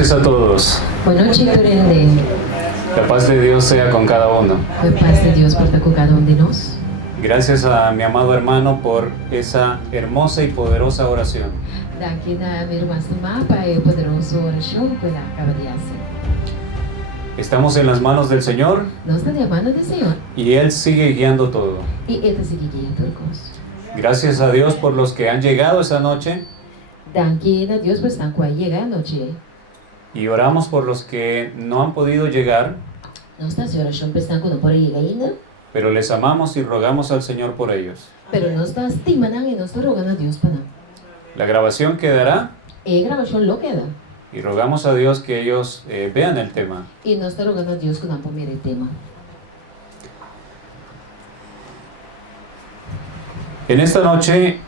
noches a todos. Boa noite, Turende. La paz de Dios sea con cada uno. A paz de Deus por estar com cada de nós. Gracias a mi amado hermano por esa hermosa y poderosa oración. Daqui da minha irmã Samá, Pai poderoso oração que ela acaba de fazer. Estamos en las manos del Señor Nós estamos na mão do Senhor y Él sigue guiando todo. e Ele está seguindo todo conosco. Gracias a Dios por los que han llegado esa noche Daqui a Deus por estar com a chegar a noite. y oramos por los que no han podido llegar, Nós estamos em oração pensando que não pode chegar ainda, pero les amamos y rogamos al Señor por ellos. pero nós estamos estimando e nós estamos rogando a Deus para não. La grabación quedará E a gravação lo queda. y rogamos a Dios que ellos vean el tema. E nós estamos rogando a Deus que não pomere o tema. En esta noche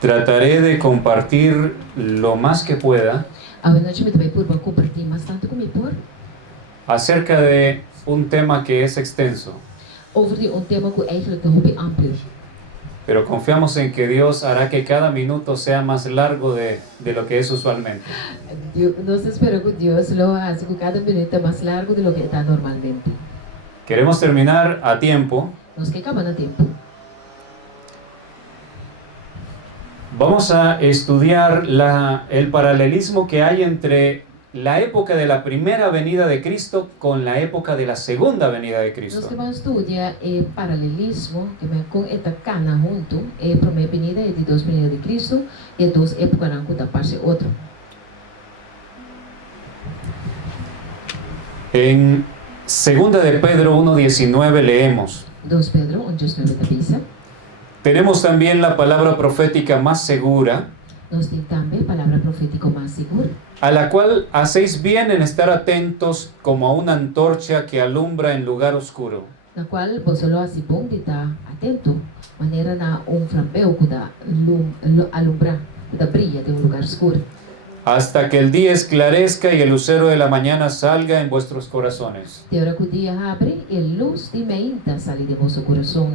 trataré de compartir lo más que pueda A noite me também por compartilhar mais tanto comigo por acerca de un tema que es extenso, over die tema que eigenlijk een hobby amplo. pero confiamos en que Dios hará que cada minuto sea más largo de lo que es usualmente. Nós esperamos que Deus lo hace que cada minuto mais largo de lo que está normalmente. Queremos terminar a tiempo. Nós que acabamos a tempo. Vamos a estudiar el paralelismo que hay entre la época de la primera venida de Cristo con la época de la segunda venida de Nós Cristo. que vamos estudar o paralelismo que vem com esta cana junto, a primeira venida e de duas venidas de Cristo e duas épocas não da parte outra. En segunda de Pedro 1:19 leemos: 2 Pedro 1:19 da Bíblia. tenemos también la palabra profética más segura, Nós temos também a palavra profética mais segura, a la cual hacéis bien en estar atentos como a una antorcha que alumbra en lugar oscuro, na qual você lo hace bom de estar atento, maneira na flampeu que dá alumbrar, que dá brilha de lugar escuro. hasta que el día esclarezca y el lucero de la mañana salga en vuestros corazones. De hora que o dia abre, e luz de menta sale de vosso coração.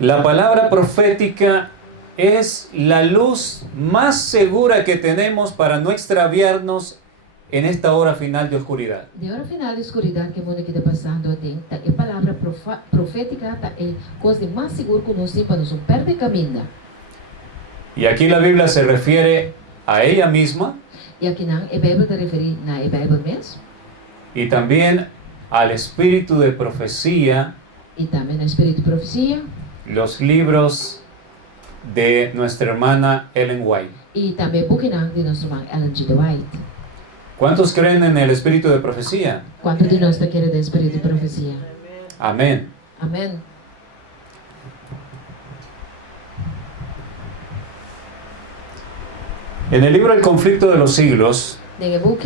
La palabra profética es la luz más segura que tenemos para no extraviarnos en esta hora final de oscuridad. De hora final de escuridão que o mundo que está passando tem, tá, a palavra profética tá, é coisa mais segura que nós temos para não perder caminho. Y aquí la Biblia se refiere a ella misma E aqui não, a Bíblia está referindo na Bíblia mesmo, y también al espíritu de profecía, e também no Espírito de Profecia, los libros de nuestra hermana Ellen White. e também o book de nosso irmão Ellen G. White. ¿Cuántos creen en el espíritu de profecía? Quanto de nós está querendo o Espírito de Profecia? Amén. Amém. En el libro El conflicto de los siglos, No book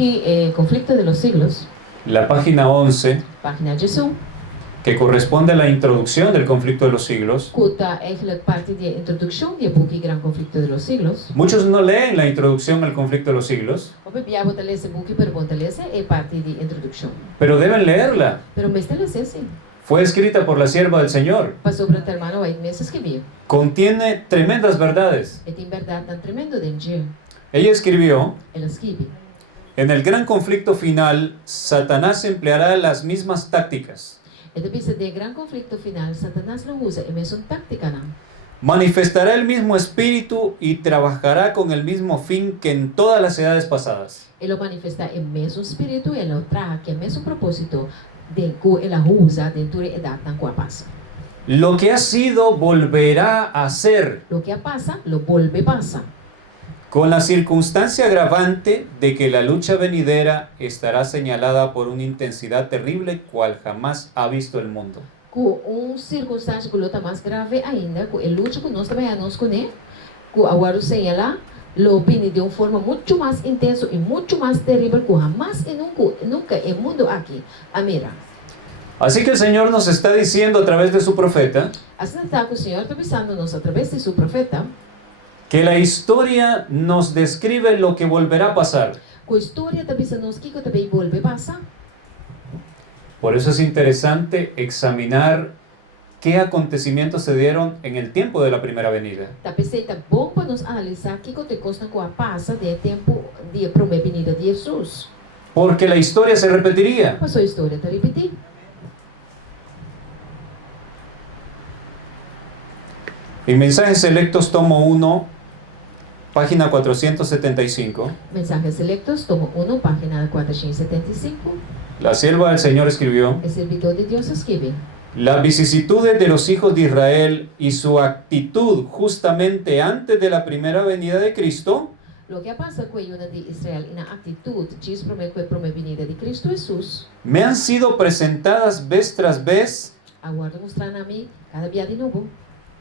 Conflicto de los Siglos, la página 11, página 11, que corresponde a la introducción del conflicto de los siglos, que está eigenlijk parte da introdução do book Gran Conflicto de los Siglos. muchos no leen la introducción al conflicto de los siglos, O bebia bota ler esse book, pero bota ler é parte da introdução. pero deben leerla. Pero me está lendo sim. Fue escrita por la sierva del Señor. Passou para o irmão White mesmo escreveu. Contiene tremendas verdades. E tem verdade tão tremendo dentro. Ella escribió: Ela escreve. en el gran conflicto final, Satanás empleará las mismas tácticas. E depois de Gran Conflicto final, Satanás não usa a mesma tática não. Manifestará el mismo espíritu y trabajará con el mismo fin que en todas las edades pasadas. Ele manifesta o mesmo espírito, ele traz que o mesmo propósito de que ela usa dentro da idade na qual passa. Lo que ha sido volverá a ser, Lo que passa, lo volve a passar. con la circunstancia agravante de que la lucha venidera estará señalada por una intensidad terrible cual jamás ha visto el mundo. Com circunstância que está mais grave ainda, com a luta que nós também nos conhecemos, que agora o Senhor lá, lo opina de uma forma muito mais intensa e muito mais terrível que jamás e nunca o mundo aqui a mira. Así que el Señor nos está diciendo a través de su profeta Assim está que o Senhor está avisando-nos através de seu profeta, que la historia nos describe lo que volverá a pasar. que a história está avisando-nos que também volve a passar. Por eso es interesante examinar qué acontecimientos se dieron en el tiempo de la primera venida. Tá pensei, tá bom para nós analisar que te costa com a passa de tempo dia promessa venida de Jesus. porque la historia se repetiría. Mas a história está repetida. En Mensajes Selectos, tomo 1, página 475, Mensagens Selectos, tomo 1, página 475. la sierva del Señor escribió: O servidor de Deus escreve: las vicisitudes de los hijos de Israel y su actitud justamente antes de la primera venida de Cristo Lo que passa com a Iuna de Israel e na atitude diz para a venida de Cristo Jesus. me han sido presentadas vez tras vez Agora mostrando a mim cada dia de novo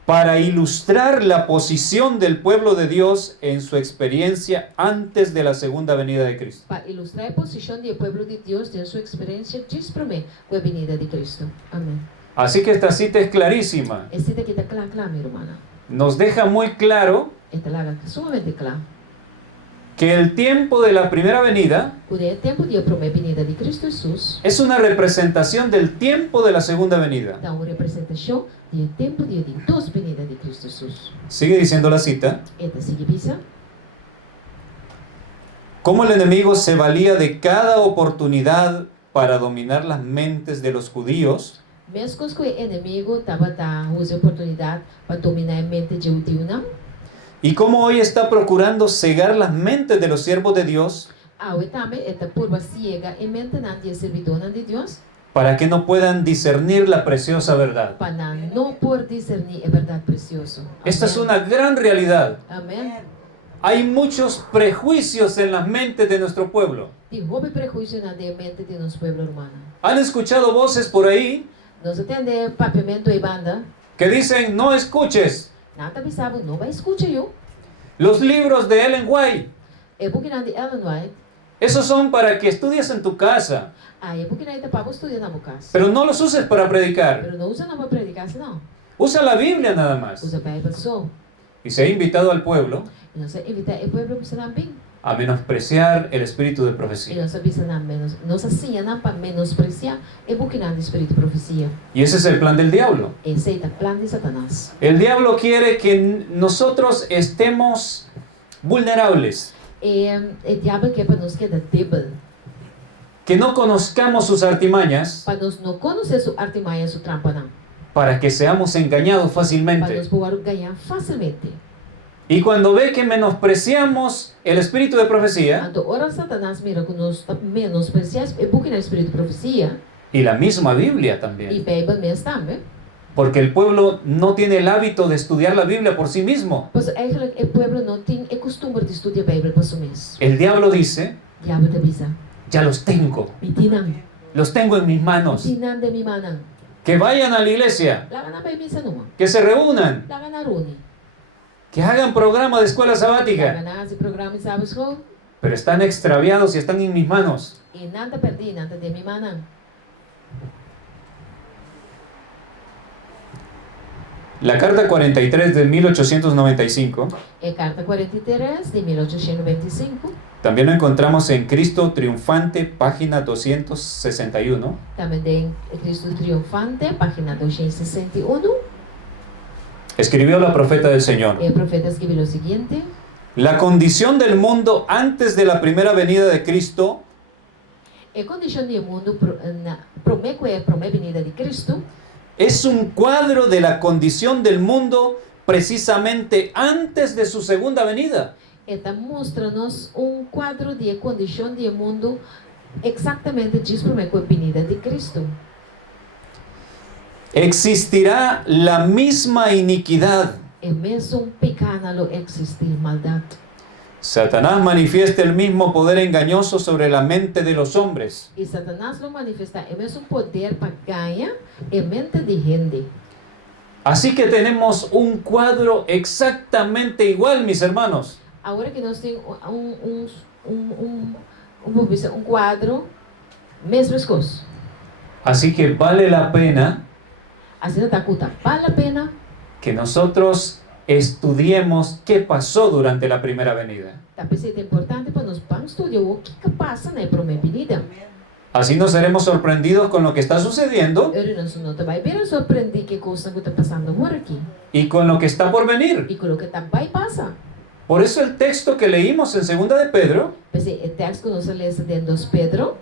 para ilustrar la posición del pueblo de Dios en su experiencia antes de la segunda venida de Cristo. para ilustrar a posição do povo de Deus em sua experiência diz para com a venida de Cristo. Amém. Así que esta cita es clarísima. Esse daqui está claro, minha irmã. Nos deja muy claro Está lá sumamente claro. que el tiempo de la primera venida O tempo de a venida de Cristo Jesus es una representación del tiempo de la segunda venida. dá uma representação do tempo de duas venidas de Cristo Jesus. Sigue diciendo la cita: Esta seguida cómo el enemigo se valía de cada oportunidad para dominar las mentes de los judíos mesmo que o inimigo estava dando oportunidade para dominar a mente de judeu, não? y cómo hoy está procurando cegar las mentes de los siervos de Dios Ahora também esta curva ciega e mente de servidor de Deus para que no puedan discernir la preciosa verdad. para não por discernir a verdade preciosa. Esta es una gran realidad. Amém. Hay muchos prejuicios en las mentes de nuestro pueblo. De roubo e prejuízo na mente de nosso povo humano. Han escuchado voces por ahí Nós atendemos papamento e banda. que dicen: no escuches Nada pensava, não vai escutar eu. los libros de Ellen White. É porque não de Ellen White. Esos son para que estudies en tu casa, É porque não é para estudar na casa. pero no los uses para predicar. Pero não usa não para predicar, não. Usa la Biblia nada más. Usa a Bíblia só. Y se ha invitado al pueblo E nós invita o povo para também. a menospreciar el espíritu de E profecía. nós avisamos menos, nós assim não para menospreciar e porque não espírito de profecia. Y ese es el plan del diablo. Esse é o plano de Satanás. El diablo quiere que nosotros estemos vulnerables, O diabo quer para nós que é débil, que no conozcamos sus artimañas para nós não conhecer sua artimanha, sua trampa não, para que seamos engañados para fácilmente. nós poder ganhar facilmente. Y cuando ve que menospreciamos el espíritu de profecía Então, ora Satanás mira que nós menospreciamos e porque não é espírito de profecia y la misma Biblia e también, Bíblia mesmo também. porque el pueblo no tiene el hábito de estudiar la Biblia por sí mismo. Pois eigenlijk o povo não tem o costume de estudar a Bíblia para si mesmo. El diablo dice: O diabo te avisa, ya los tengo en mis manos, tinan de mi mana. que vayan a la iglesia, Lá na missa numa, que se reúnan, lá na runi, que hagan programa de escuela lá sabática, na programa de sábado school. pero están extraviados y están en mis manos. E nada perdi, nada de mi mana. La carta 43 de 1895 É carta 43 de 1825. también lo encontramos en Cristo Triunfante, página 261. Também tem Cristo Triunfante, página 261. Escribió la profeta del Señor: E o profeta escreveu o seguinte: la condición del mundo antes de la primera venida de Cristo a condição do mundo promete venida de Cristo es un cuadro de la condición del mundo precisamente antes de su segunda venida. está mostra-nos quadro de condição do mundo exatamente diz promete a venida de Cristo. Existirá la misma iniquidad. É mesmo pecado existir maldade. Satanás manifiesta el mismo poder engañoso sobre la mente de los hombres. E Satanás lo manifesta é mesmo poder para ganhar a mente de gente. Así que tenemos un cuadro exactamente igual, mis hermanos. Agora que nós temos quadro, mesmas coisas. Así que vale la pena Assim está cuta, vale a pena. que nosotros estudiemos qué pasó durante la primera venida. Tá pensando importante para nós vamos estudar o que passa na primeira venida. Así no seremos sorprendidos con lo que está sucediendo Nós não te vai ver surpreender que coisa que está passando agora aqui y con lo que está por venir. e com o que tá vai passar. Por eso el texto que leímos en 2 de Pedro Kasi o texto que nós lemos em 2 Pedro,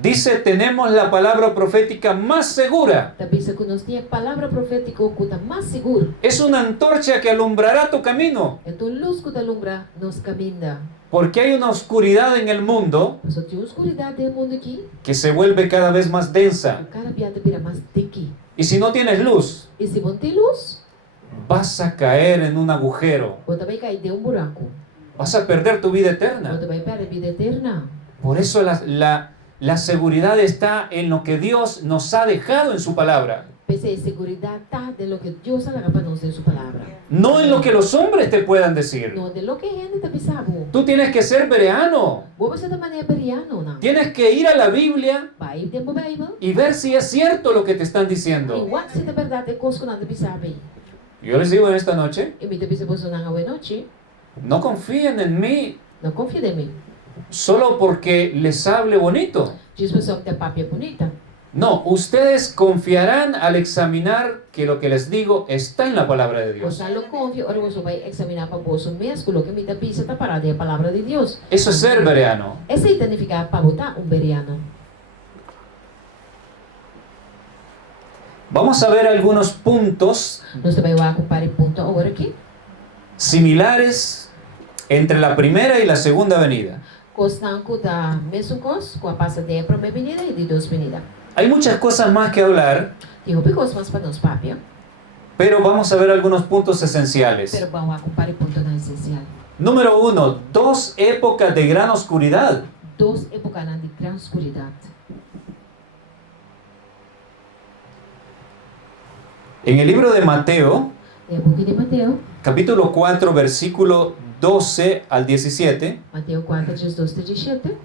dice, tenemos la palabra profética más segura. tabi sa que nós temos a palavra profética que mais seguro. Es una antorcha que alumbrará tu camino. Ito luz que alumbra nos caminda. Porque hay una oscuridad en el mundo Mas tinha oscuridade no mundo aqui, que se vuelve cada vez más densa. cada piada vira mais tiki. Y si no tienes luz, E se não tem luz, vas a caer en un agujero. você vai cair de buraco. Vas a perder tu vida Você eterna. vai perder a vida eterna. Por eso la seguridad está en lo que Dios nos ha dejado en su palabra. Pensei, seguridade está de lo que Deus haga para nós em sua palavra. No en lo que los hombres te puedan decir. Não de lo que a gente está pensando. Tú tienes que ser bereano. Vou ser da maneira periano, não? Tienes que ir a la Biblia Vai tempo Bible. y ver si es cierto lo que te están E diciendo. what se da verdade é coisa que não te sabe. Yo les digo en esta noche, E me te pensa você não é noite. no confíen en mí Não confia em mim. solo porque les hable bonito. Diz pessoa que tem papia bonita. No, ustedes confiarán al examinar que lo que les digo está en la palabra de Dios. Você não confia, ora você vai examinar para você mesmo o que me te pensa está parado é a palavra de Deus. Eso es ser bereano. Esse significa para botar beriano. Vamos a ver algunos puntos Nós também vamos comparar ponto agora aqui. similares entre la primera y la segunda venida. Costanco da mesmo cos, com a passadeira para uma avenida e de duas avenidas. Hay muchas cosas más que hablar, E houve coisas mais para nós, papia. pero vamos a ver algunos puntos esenciales. Pero vamos a comparar ponto na essencial. Número 1, dos épocas de gran oscuridad. Duas épocas de grande escuridade. En el libro de Mateo, É o book de Mateus, capítulo 4, versículo 12 al 17, Mateus 4, 12 a 17.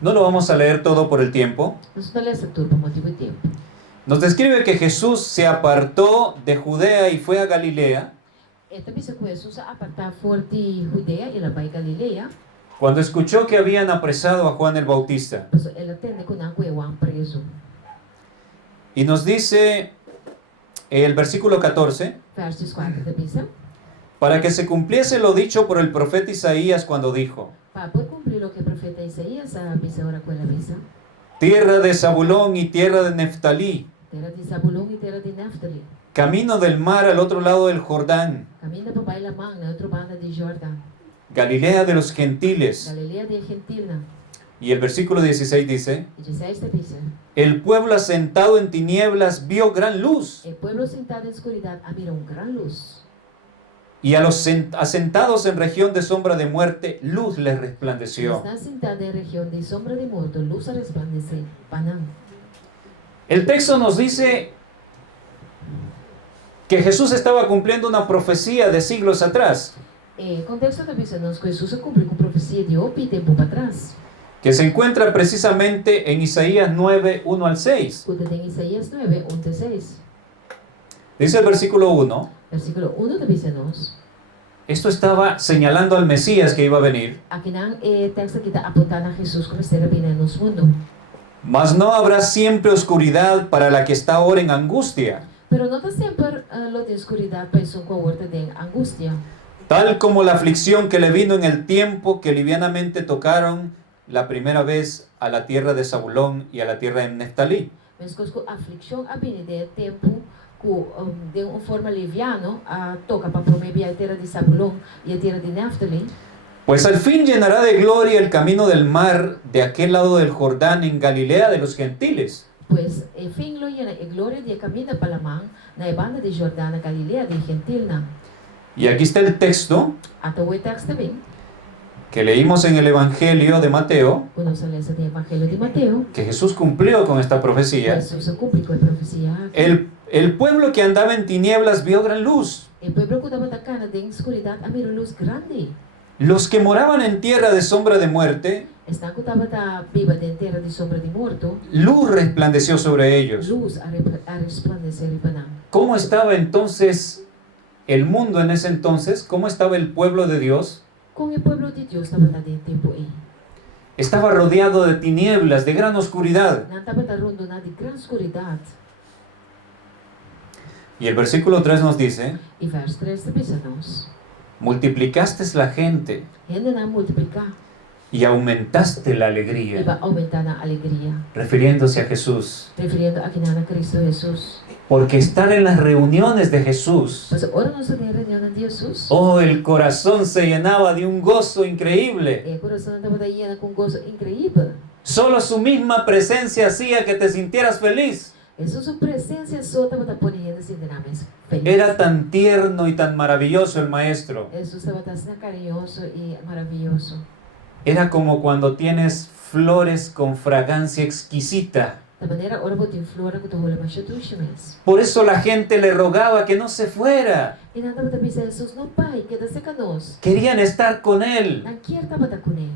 no lo vamos a leer todo por el tiempo. Nós não lemos tudo por motivo de tempo. Nos describe que Jesús se apartó de Judea y fue a Galilea Esta bisa que Jesus apartar fora de Judea e ela vai Galileia. cuando escuchó que habían apresado a Juan el Bautista. Mas ela tende com a Juan preso. Y nos dice el versículo 14, Versos 4 da bisa. para que se cumpliese lo dicho por el profeta Isaías cuando dijo, Para poder cumprir o que o profeta Isaías a bisa ora com ela bisa. tierra de Zabulón y tierra de Neftalí, Terra de Zabulon e terra de Naftali. camino del mar al otro lado del Jordán, Caminha para Baila Man, na outra banda de Jordão. Galilea de los gentiles. Galileia de Gentilna. Y el versículo 16 dice, E 16 da bisa. el pueblo asentado en tinieblas vio gran luz, O pueblo sentado em escuridade mira gran luz. y a los asentados en región de sombra de muerte, luz les resplandeció. Está sentada em região de sombra de morto, luz a resplandecer. Panam. El texto nos dice que Jesús estaba cumpliendo una profecía de siglos atrás, E contexto da bisa nós que Jesus cumpriu com profecia de Opi tempo para trás. que se encuentra precisamente en Isaías 9, 1 al 6. Cuando tem Isaías 9, 1 a 6. Dice el versículo 1, Versículo 1 da bisa nós. esto estaba señalando al Mesías que iba a venir. Aqui não é texto que está apontando a Jesus como será vir no nosso mundo. Mas no habrá siempre oscuridad para la que está ahora en angustia, Pero não está sempre lo de escuridade para isso com a horta de angústia. tal como la aflicción que le vino en el tiempo que livianamente tocaron la primera vez a la tierra de Zabulón y a la tierra de Neftalí. Mas com a aflição a vir de tempo que de uma forma liviana toca para promover a terra de Zabulon e a terra de Naftali. Pues al fin llenará de gloria el camino del mar de aquel lado del Jordán en Galilea de los gentiles. Pues fin lo llena e glória de caminho para a mão na banda de Jordão, na Galileia de Gentilna. Y aquí está el texto Até o texto também, que leímos en el Evangelio de Mateo, quando se lê o Evangelho de Mateus, que Jesús cumplió con esta profecía. Jesus cumpre com a profecia. El pueblo que andaba en tinieblas vio gran luz. O povo que estava atacando de escuridade a mirar luz grande. Los que moraban en tierra de sombra de muerte, Está que estava viva de terra de sombra de morto, luz resplandeció sobre ellos. luz a resplandecer e panar. ¿Cómo estaba entonces el mundo en esse entonces? ¿Cómo estaba el pueblo de Dios? Com o povo de Deus estava de tempo aí. Estaba rodeado de tinieblas, de gran oscuridad. Não estava rondonado de grande escuridade. Y el versículo 3 nos dice, E verso 3 pensa nós. multiplicaste la gente Hindi na multiplicar. y aumentaste la Iba alegría, aumentar na alegria. refiriéndose a Jesús. Referindo a kinana Cristo Jesus. Porque estar en las reuniones de Jesús, Mas ora nós na reunião de Jesus. oh, el corazón se llenaba de un gozo increíble. E o coração estava daí com gozo incrível. Solo su misma presencia hacía que te sintieras feliz. Essa sua presença só estava da ponendo assim de mais feliz. Era tan tierno y tan maravilloso el maestro. Jesus estava assim carinhoso e maravilhoso. Era como cuando tienes flores con fragancia exquisita. Da maneira ora botin flora com toda a machutuchimes. Por eso la gente le rogaba que no se fuera. E nada para dizer Jesus não pai, queda-se conosco. Querían estar con él. Não quer estava da com ele.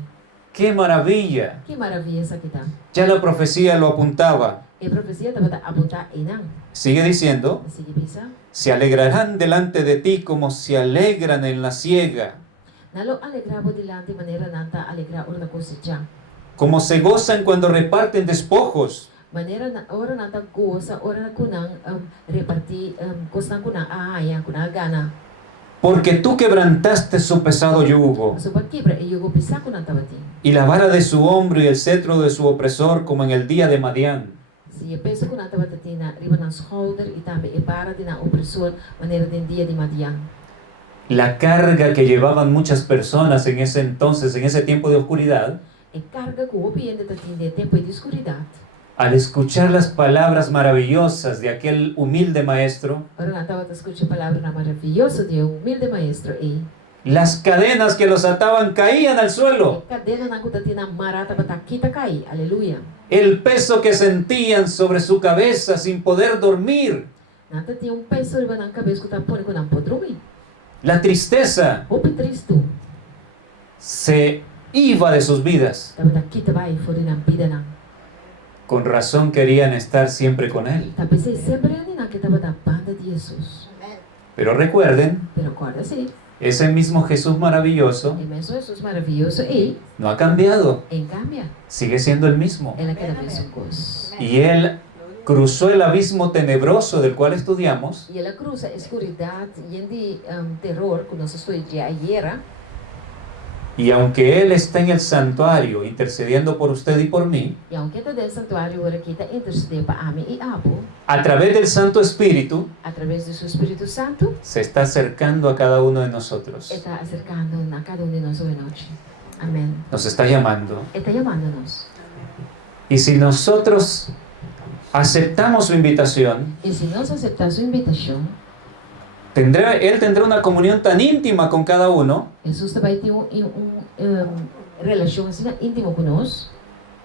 ¡Qué maravilla! Que maravilha essa aqui tá. Ya la profecía lo apuntaba. E a profecia estava a apontar e não. Sigue diciendo, Assim que pensa. se alegrarán delante de ti como se alegran en la siega, Nalo alegrava delante maneira nanta alegrar ora na cosecha. como se gozan cuando reparten despojos, Maneira na ora nanta goza ora na kunang repartir kosang kunang ahaya kunang gana. porque tú quebrantaste su pesado yugo, So pagkibra e yugo pisa kunang tawati. y la vara de su hombro y el cetro de su opresor como en el día de Madián. Si peso kunang tawati na riba ng schouder itabe e para din ang opresor maneira din dia di Madian. La carga que llevaban muchas personas en ese entonces, en ese tiempo de oscuridad, E carga ko opiyen de tatin de tempo de oscuridad. al escuchar las palabras maravillosas de aquel humilde maestro, Ora na tawat escucha palabra na maravilloso de un humilde maestro e las cadenas que los ataban caían al suelo. cadena na kutatin na marata batakita kai. Aleluya. El peso que sentían sobre su cabeza sin poder dormir, Nata tinha peso riba ng kabes ko tapon ko nang podrumi. la tristeza Opi tristo. se iba de sus vidas. Tabatakita ba e fori ng bida nang. Con razón querían estar siempre con él. Tapi sempre ni nakita ba da banda de Jesus. Pero recuerden, Pero acuérdate, ese mismo Jesús maravilloso inmenso Jesus maravilloso e no ha cambiado, en cambia, sigue siendo el mismo. ela queda mesmo cos. Y él cruzó el abismo tenebroso del cual estudiamos E ela cruza a escuridade e de terror que nós estudamos ayer. y aunque él está en el santuario intercediendo por usted y por mí, E aunque está del santuário ora kita interceder para mim e abo, a través del Santo Espíritu através do seu Espírito Santo, se está acercando a cada uno de nosotros. está acercando a cada de nós hoje noite. Amém. Nos está llamando. Está chamando-nos. Y si nosotros aceptamos su invitación, E se nós aceptarmos sua invitação, él tendrá una comunión tan íntima con cada uno Jesus vai ter relação assim íntima conosco.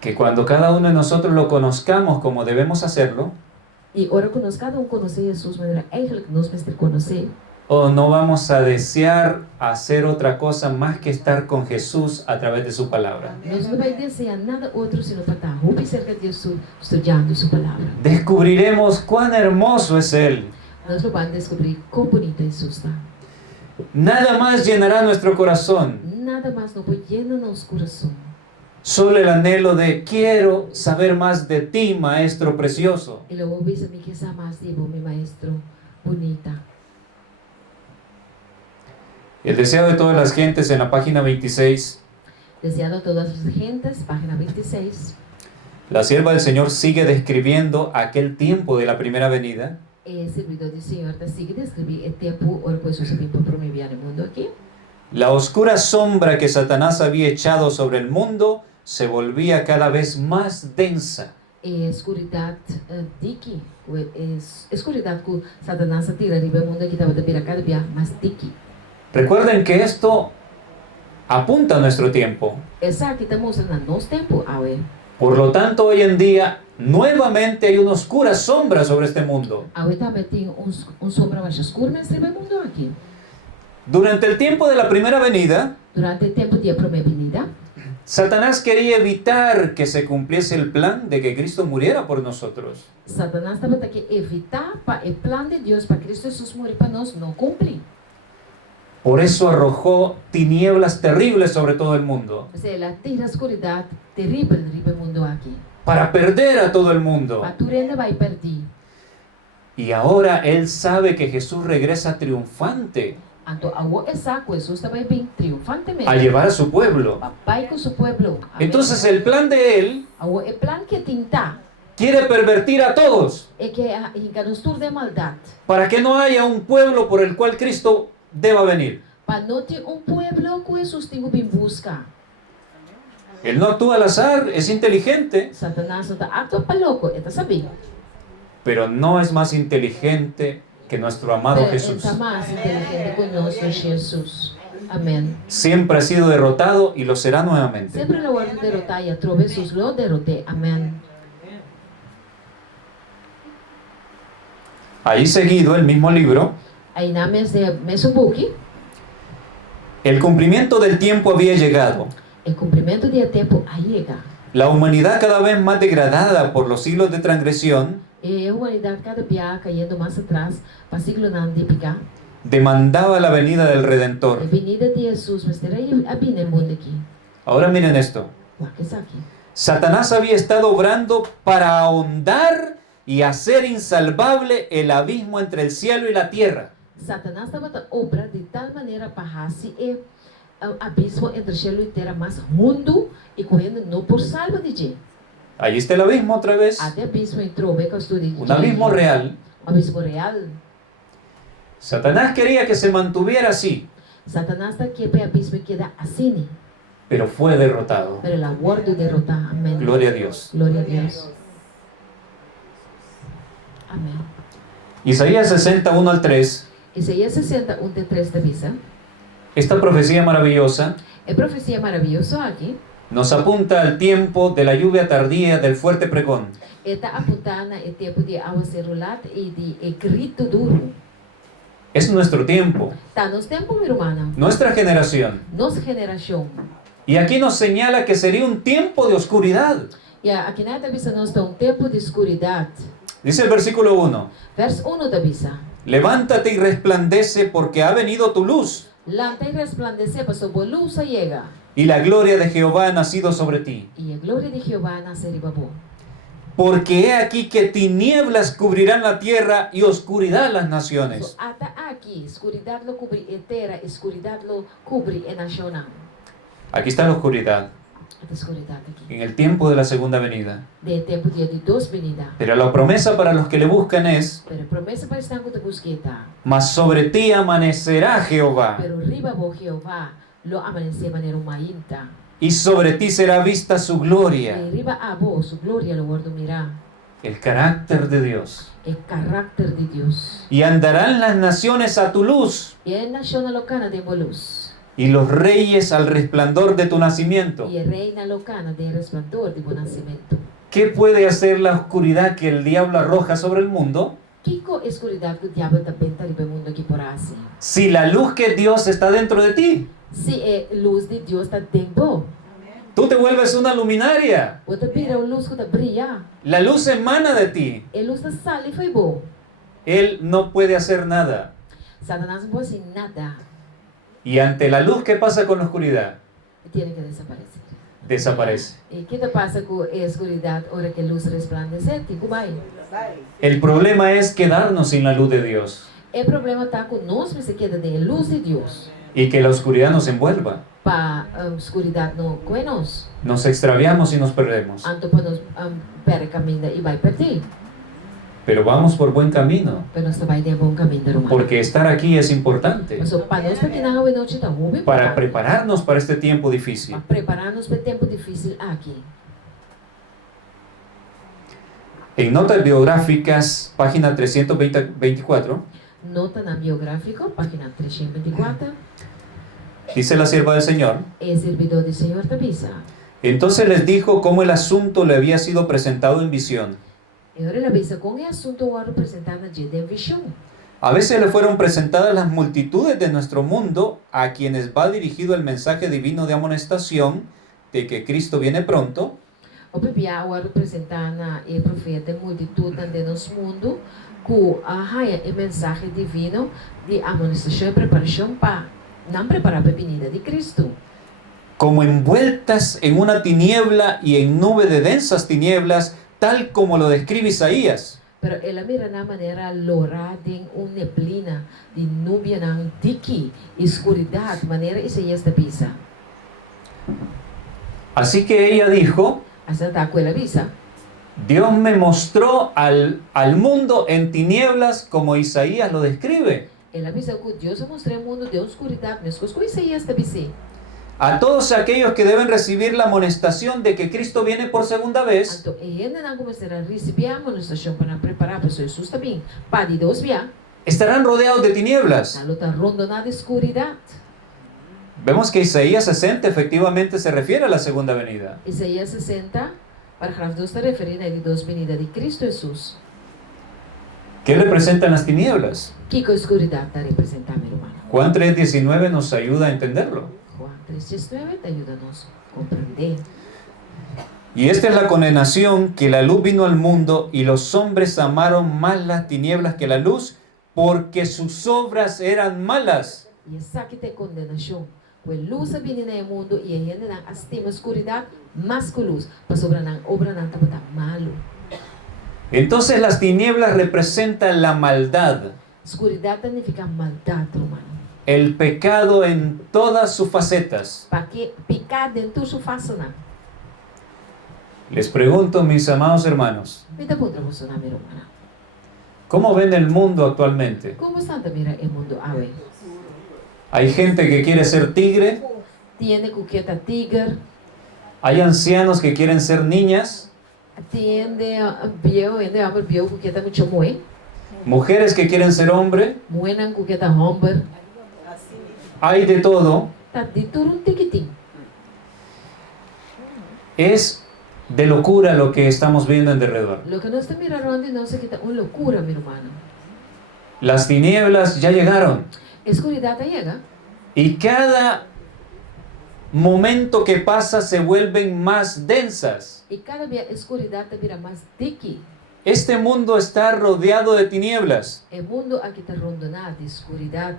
que cuando cada uno de nosotros lo conozcamos como debemos hacerlo, E ora conosco, cada conhecer Jesus, de maneira eigenlijk nós mesmos conhecer. o no vamos a desear hacer otra cosa más que estar con Jesús a través de su palabra. Nós não vai desejar nada outro senão para estar roupa cerca de Jesus, estudando sua palavra. Descubriremos cuán hermoso es Él. Nós vamos descobrir quão bonito Jesus está. Nada más llenará nuestro corazón, Nada mais não pode llenar nosso coração. solo el anhelo de quiero saber más de ti, Maestro precioso. E logo vejo me que sa mais de meu maestro bonita. El deseo de todas las gentes en la página 26. Deseado a todas as gentes, página 26. La sierva del Señor sigue describiendo aquel tiempo de la primera venida. E servidor do Senhor está sigue descrever o tempo, ora pois Jesus vem para promover no mundo aqui. La oscura sombra que Satanás había echado sobre el mundo se volvía cada vez más densa. E a escuridade diki, escuridade que Satanás tira riba mundo aqui estava de pira cada dia mais diki. Recuerden que esto apunta a nuestro tiempo. Essa aqui está mostrando nosso tempo, awe. Por lo tanto, hoy en día, nuevamente hay una oscura sombra sobre este mundo. Awe também tem sombra mais escura, mas riba mundo aqui. Durante el tiempo de la primera venida, Durante o tempo de primeira venida, Satanás quería evitar que se cumpliese el plan de que Cristo muriera por nosotros. Satanás estava aqui evitar para o plano de Deus para Cristo Jesus morrer para nós não cumprir. Por eso arrojó tinieblas terribles sobre todo el mundo, Ou seja, ela tira a escuridade terrível riba mundo aqui. para perder a todo el mundo. Para tu renda vai perder. Y ahora él sabe que Jesús regresa triunfante. Anto awo esa que Jesús também vem triunfantemente. a llevar a su pueblo. Papai con su pueblo. Amén. Entonces el plan de él Awo e plan que tinta quiere pervertir a todos é que nos tur de maldade. para que no haya un pueblo por el cual Cristo deba venir. Para não ter pueblo que Jesus tem que buscar. Él no actúa al azar, es inteligente, Satanás não está apto para louco, está sabendo. pero no es más inteligente que nuestro amado Pero Jesús. está mais inteligente que nosso Jesus. Amém. Siempre ha sido derrotado y lo será nuevamente. Sempre lo guardo derrotar e a trove Jesus lo derrote. Amém. Ahí seguido, el mismo libro, Aí na mesmo book, el cumplimiento del tiempo había llegado. o cumprimento de tempo aí chega. La humanidad cada vez más degradada por los siglos de transgresión E a humanidade cada dia caindo mais atrás, para siglo não de picar. demandaba la venida del A Redentor. venida de Jesus, mas terá a vinda no mundo aqui. Ahora miren esto. O que está aqui? Satanás había estado obrando para ahondar y hacer insalvable el abismo entre el cielo y la tierra. Satanás estava obra de tal maneira para se abismo entre o céu e terra mais mundo e correndo não por salvo de Deus. Allí está el abismo otra vez. Até abismo entrou, bem que eu estou Un abismo real. Abismo real. Satanás quería que se mantuviera así, Satanás está aqui para abismo queda assim, pero fue derrotado. pero la guardo derrotar. Amém. Gloria a Dios. Glória a Deus. Amém. Isaías 61 al 3, Isaías 61 de 3 da visa. esta profecía maravillosa É profecia maravilhosa aqui. nos apunta al tiempo de la lluvia tardía del fuerte pregón. Está apontando o tempo de água celular e de grito duro. Es nuestro tiempo, Está nos tempo, meu irmão. nuestra generación. Nossa geração. Y aquí nos señala que sería un tiempo de oscuridad. E aqui na visa nós está tempo de escuridade. Dice el versículo 1, Verso 1 da visa. levántate y resplandece porque ha venido tu luz Lanta e resplandecer, para sua luz chega. y la gloria de Jehová ha nacido sobre ti. E a glória de Jeová nascerá bom. Porque he aquí que tinieblas cubrirán la tierra y oscuridad las So, naciones. até aqui, escuridade lo cobre a terra, escuridade lo cobre a nacional. Aquí está la oscuridad, A escuridade aqui. en el tiempo de la segunda venida. De tempo dia de dos venida. Pero la promesa para los que le buscan es, Pero promessa para estar com te busqueta. mas sobre ti amanecerá Jehová, Pero riba bo Jeová, lo amanhecer maneira uma inta. y sobre ti será vista su gloria. E riba a bo, su glória lo guardo mirar. El carácter de Dios. El carácter de Dios. Y andarán las naciones a tu luz, E a nação locana de luz. y los reyes al resplandor de tu nacimiento. E a reina locana de resplandor de bom nascimento. ¿Qué puede hacer la oscuridad que el diablo arroja sobre el mundo? Kiko escuridade que o diabo também está riba mundo aqui por assim. Si la luz que Dios está dentro de ti, Se a luz de Deus está dentro, tú te vuelves una luminaria. outra vira a luz que está brilha. La luz emana de ti. A luz da sala e foi bom. Él no puede hacer nada. Satanás não pode fazer nada. Y ante la luz, ¿qué pasa con la oscuridad? Tem que desaparecer. Desaparece. E o que passa com a escuridade, hora que a luz resplandece? Tipo, vai. El problema es quedarnos sin la luz de Dios O problema está com nós, mas se queda de luz de Deus. y que la oscuridad nos envuelva. Para a escuridade não com nós. Nos extraviamos y nos perdemos. Então, para nós perder caminho e vai perder. Pero vamos por buen camino, Para nós vai ter bom caminho, irmão. porque estar aquí es importante Mas para nós aqui na rua noite está muito para importante. prepararnos para este tiempo difícil. Para preparar-nos para o tempo difícil aqui. En notas biográficas, página 324, Nota na biográfico, página 324. dice la sierva del Señor, É servidor do Senhor da Bisa. entonces les dijo cómo el asunto le había sido presentado en visión. E ora a Bisa com o assunto o representar na dia de visão. A veces le fueron presentadas las multitudes de nuestro mundo a quienes va dirigido el mensaje divino de amonestación de que Cristo viene pronto, O Bíblia o representar na e profeta multitude de nosso mundo com a raia e mensagem divino de amonestação e preparação para não preparar para a venida de Cristo. como envueltas en una tiniebla y en nube de densas tinieblas, tal como lo describe Isaías. Pero ela mira na maneira lora de neblina, de nubia ng diki, escuridad, maneira Isaías da bisa. Así que ella dijo, Asa tako ela bisa. Dios me mostró al mundo en tinieblas como Isaías lo describe. Ela bisa que Deus mostrou o mundo de escuridad, mas com Isaías da bisa. A todos aquellos que deben recibir la amonestación de que Cristo viene por segunda vez, Então, ainda não começaram a receber a amonestação para preparar para Jesus também. Para Deus via, estarán rodeados de tinieblas. a luta rondonada de escuridad. Vemos que Isaías 60 efectivamente se refiere a la segunda venida. Isaías 60, parágrafo 2 está referindo a Deus venida de Cristo Jesus. ¿Qué representan las tinieblas? Que a escuridad está representando, meu irmão? Juan 3:19 nos ayuda a entenderlo. Juan 3:19 te ayuda a nos comprender. Y esta es la condenación, que la luz vino al mundo y los hombres amaron más las tinieblas que la luz, porque sus obras eran malas. E essa que tem condenação. Pois luz a vir no mundo e ainda não estima a escuridão mais que luz. Para sobrar não obra não está malo. Entonces las tinieblas representan la maldad, Escuridão significa maldade, humano. el pecado en todas sus facetas. Para que picar dentro de sua face não. Les pregunto, mis amados hermanos, Me dá para você não, meu irmão. ¿cómo ven el mundo actualmente? Como está mira o mundo hoje? Hay gente que quiere ser tigre, Tiene cuqueta tigre, hay ancianos que quieren ser niñas, tiene bio, ainda homem bio cuqueta muito moe. mujeres que quieren ser hombre, Moenan cuqueta hombre. hay de todo. Tá de tudo um tiquitim. Es de locura lo que estamos viendo en derredor. Lo que nós estamos mirando não se quita uma loucura, meu irmão. Las tinieblas ya llegaron Escuridão chega. y cada momento que pasa se vuelven más densas. E cada vez a escuridão vira mais dique. Este mundo está rodeado de tinieblas. O mundo aqui está rondonado de escuridão.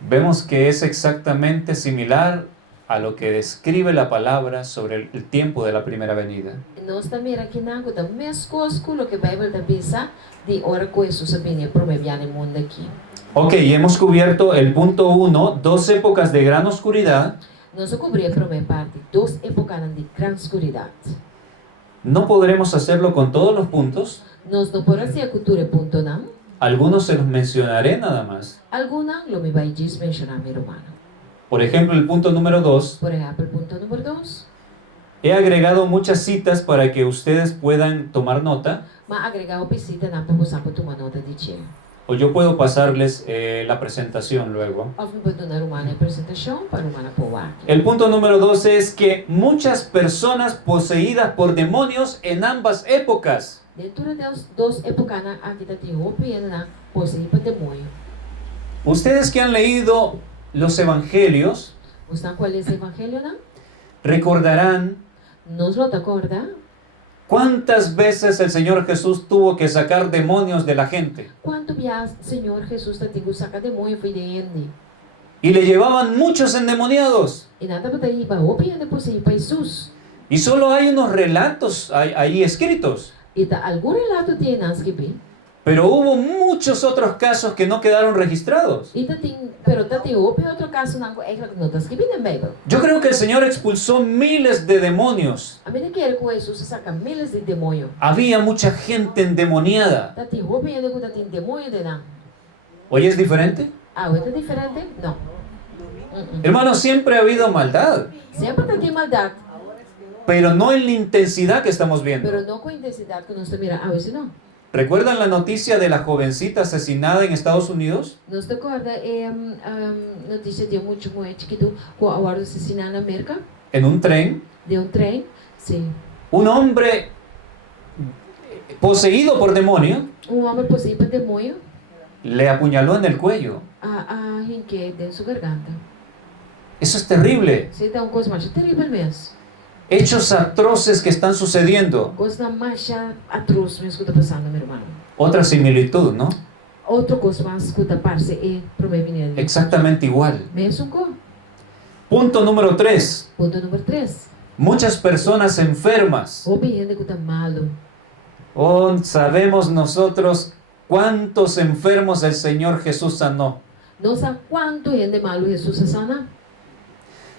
Vemos que es exactamente similar a lo que describe la palabra sobre el tiempo de la primera venida. Nós estamos aqui na água da mesma coisa que o que a Bíblia pensa de hora que Jesus vinha promover no mundo aqui. Ok, y hemos cubierto el punto 1, 2 épocas de gran oscuridad. Nós cobrimos a primeira parte, 2 épocas de grande escuridão. No podremos hacerlo con todos los puntos. Nós não podemos ser a cultura ponto não. Algunos se los mencionaré nada más. Alguna lo me vai mencionar, meu irmão. Por ejemplo, el punto número 2. Por exemplo, o ponto número 2. He agregado muchas citas para que ustedes puedan tomar nota. Mas agregar o pesita na para você tomar nota de ti. O yo puedo pasarles la presentación luego. Ou me pode dar uma apresentação para uma apoiar. El punto número 2 es que muchas personas poseídas por demonios en ambas épocas. Dentro das 2 épocas aqui está te rompendo na posse para demônio. Ustedes que han leído los evangelios Você qual é esse evangelho não? recordarán Nos lo acorda? cuántas veces el Señor Jesús tuvo que sacar demonios de la gente. Quanto vias Senhor Jesus te digo saca demônio foi de ele. Y le llevaban muchos endemoniados. E nada para ir para rompendo posse para Jesus. Y solo hay unos relatos ahí escritos. E tá algum relato tem nas que bem. Pero hubo muchos otros casos que no quedaron registrados. E tá tem, pero tá tem outro caso não é que não tá escrito na Bíblia. Yo creo que el Señor expulsó miles de demonios. A mim quer que Jesus saca miles de demônios. Había mucha gente endemoniada. Tá tem rompendo que tá tem demônio de não. ¿Hoy es diferente? Ah, é diferente? Não. Hermanos, siempre ha habido maldad, Sempre tá tem maldade, pero no en la intensidad que estamos viendo. pero não com a intensidade que nós estamos mirando. Ah, isso não. ¿Recuerdan la noticia de la jovencita asesinada en Estados Unidos? Nos recorda notícia de muito chiquito com a hora de assassinar na América, En un tren, de trem, sim. un hombre poseído por demonio Homem possuído por demônio, le apuñaló en el cuello. a rinque dentro de sua garganta. Eso es terrible. Isso é uma coisa mais terrível mesmo. Hechos atroces que están sucediendo. Coisa mais atroz mesmo que está passando, meu irmão. Otra similitud, ¿no? Outra coisa mais que está parece é para mim venir. Exactamente igual. Mesmo com. Punto número 3. Ponto número 3. Muchas personas enfermas. O bem que está malo. Oh, sabemos nosotros cuántos enfermos el Señor Jesús sanó. Não sabe quanto gente malo Jesus sana.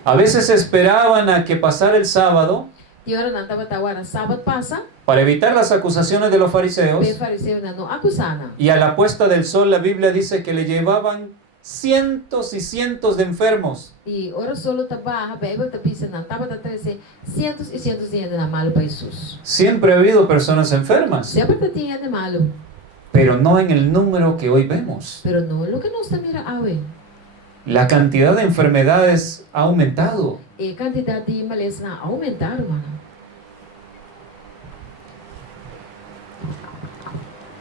A veces esperaban a que pasara el sábado Di hora não estava tawara sábado passa, para evitar las acusaciones de los fariseos. bem fariseu não acusana. Y a la puesta del sol la Biblia dice que le llevaban cientos y cientos de enfermos. E ora solo taba, a Bíblia tá pisa não tava da treze cientos e cientos de gente na malo para Jesus. Siempre ha habido personas enfermas, Sempre tá tinha gente malo, pero no en el número que hoy vemos. pero não é o que nós mira awe. La cantidad de enfermedades ha aumentado. E quantidade de males na aumentar, mano.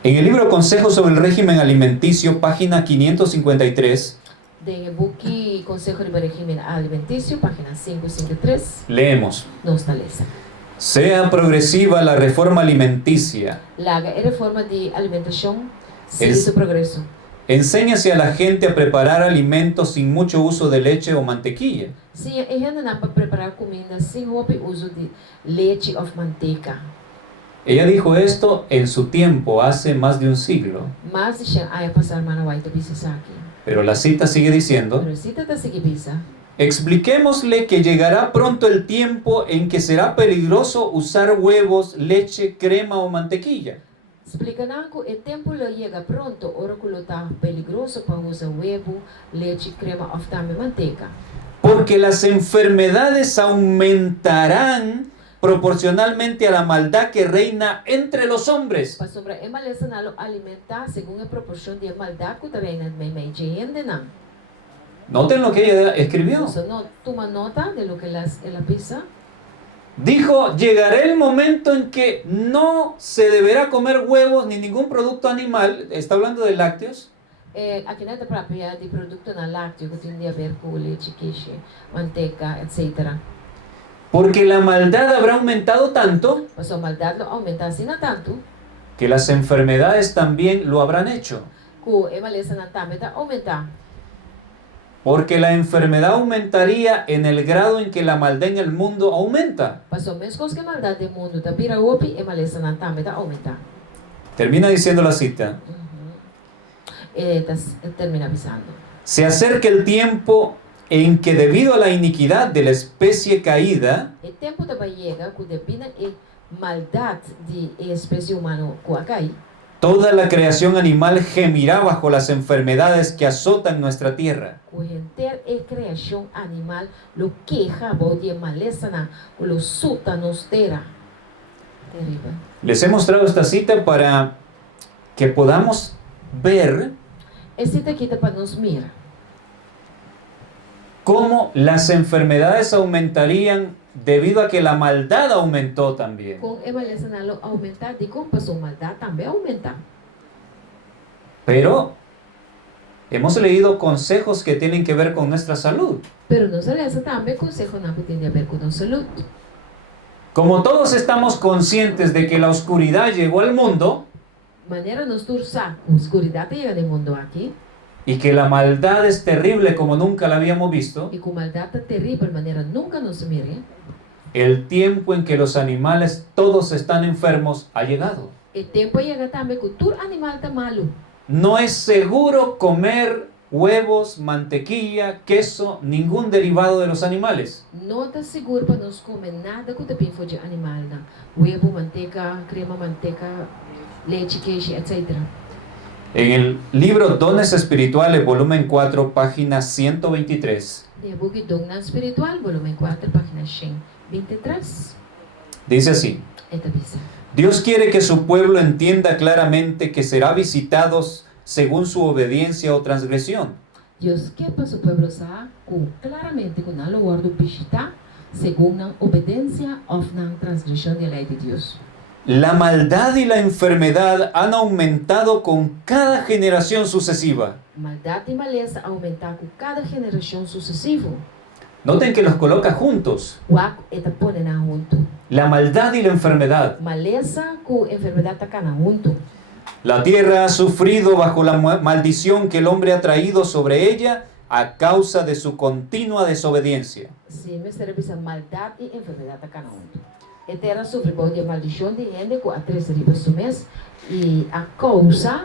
En el libro Consejos sobre el régimen alimenticio, página 553, De buki Consejo de Régimen Alimentício, página 553, leemos: nós está lesa. sea progresiva la reforma alimenticia. Laga é reforma de alimentação, siga Es- seu progresso. Enséñase a la gente a preparar alimentos sin mucho uso de leche o mantequilla. Sim, e gente não para preparar comida sem o uso de leite ou manteiga. Ella dijo esto en su tiempo, hace más de un siglo. Mas deixa aí passar mana vai te bisa aqui. Pero la cita sigue diciendo: Pero si te sigue bisa, expliquémosle que llegará pronto el tiempo en que será peligroso usar huevos, leche, crema o mantequilla. explica não que o tempo lo chega pronto, ora que lo tá peligroso para usar huevo, leite, crema ou também manteiga. Porque las enfermedades aumentarán proporcionalmente a la maldad que reina entre los hombres. Para sobre a maleza não alimentar segundo a proporção de maldade que reina no meio de gente não. Noten lo que ella escribió. Então não toma nota de lo que ela pisa. Dijo, llegará el momento en que no se deberá comer huevos ni ningún producto animal. Está hablando de lácteos. Aqui não é própria de produto na lácteo que tem a ver com leite, queijo, manteiga, etc. Porque la maldad habrá aumentado tanto Mas a maldade não aumenta assim não tanto, que las enfermedades también lo habrán hecho. que a maleza não também está aumentar. Porque la enfermedad aumentaría en el grado en que la maldad en el mundo aumenta. Mas ao mesmo que a maldade do mundo está vira opi, a maleza não também está aumentar. Termina diciendo la cita. Termina avisando. Se acerca el tiempo en que debido a la iniquidad de la especie caída, O tempo também chega que devido a maldade de espécie humana que a cair, toda la creación animal gemirá bajo las enfermedades que azotan nuestra tierra. que inteira a criação animal lo queja de maleza na, que lo suta nos terra. Terrível. Les he mostrado esta cita para que podamos ver Esse aqui tá para nos mirar. cómo las enfermedades aumentarían debido a que la maldad aumentó también. Com a maleza na lo aumentar, de como passou maldade também aumentar. Pero hemos leído consejos que tienen que ver con nuestra salud. Pero nossa maleza também consegue não tem a ver com nossa saúde. Como todos estamos conscientes de que la oscuridad llegó al mundo Maneira nos turçar, a escuridade chega no mundo aqui, y que la maldad es terrible como nunca la habíamos visto, e com maldade terrível, maneira nunca nos mire, el tiempo en que los animales todos están enfermos ha llegado. o tempo chega também que todo animal está malo. No es seguro comer huevos, mantequilla, queso, ningún derivado de los animales. Não está seguro para nós comer nada que também for de animal, não. Huevo, manteiga, crema, manteiga, leite, queijo, etc. En el libro Dones Espirituales, volumen 4, página 123, De book Dogna Espiritual, volume 4, página 123. dice así: Esta bisa. Dios quiere que su pueblo entienda claramente que será visitados según su obediencia o transgresión. Deus quer para seu povo saber claramente que não guarda visitar segundo a obediência ou na transgressão da lei de Deus. La maldad y la enfermedad han aumentado con cada generación sucesiva. Maldade e maleza aumentar com cada geração sucessiva. Noten que los coloca juntos. O aco está pondo junto. La maldad y la enfermedad. Maleza com enfermidade está junto. La tierra ha sufrido bajo la maldición que el hombre ha traído sobre ella a causa de su continua desobediencia. Sim, mas será bisa maldade e enfermidade está junto. a terra sofre por de maldição de gente com a três ribas do mês e a causa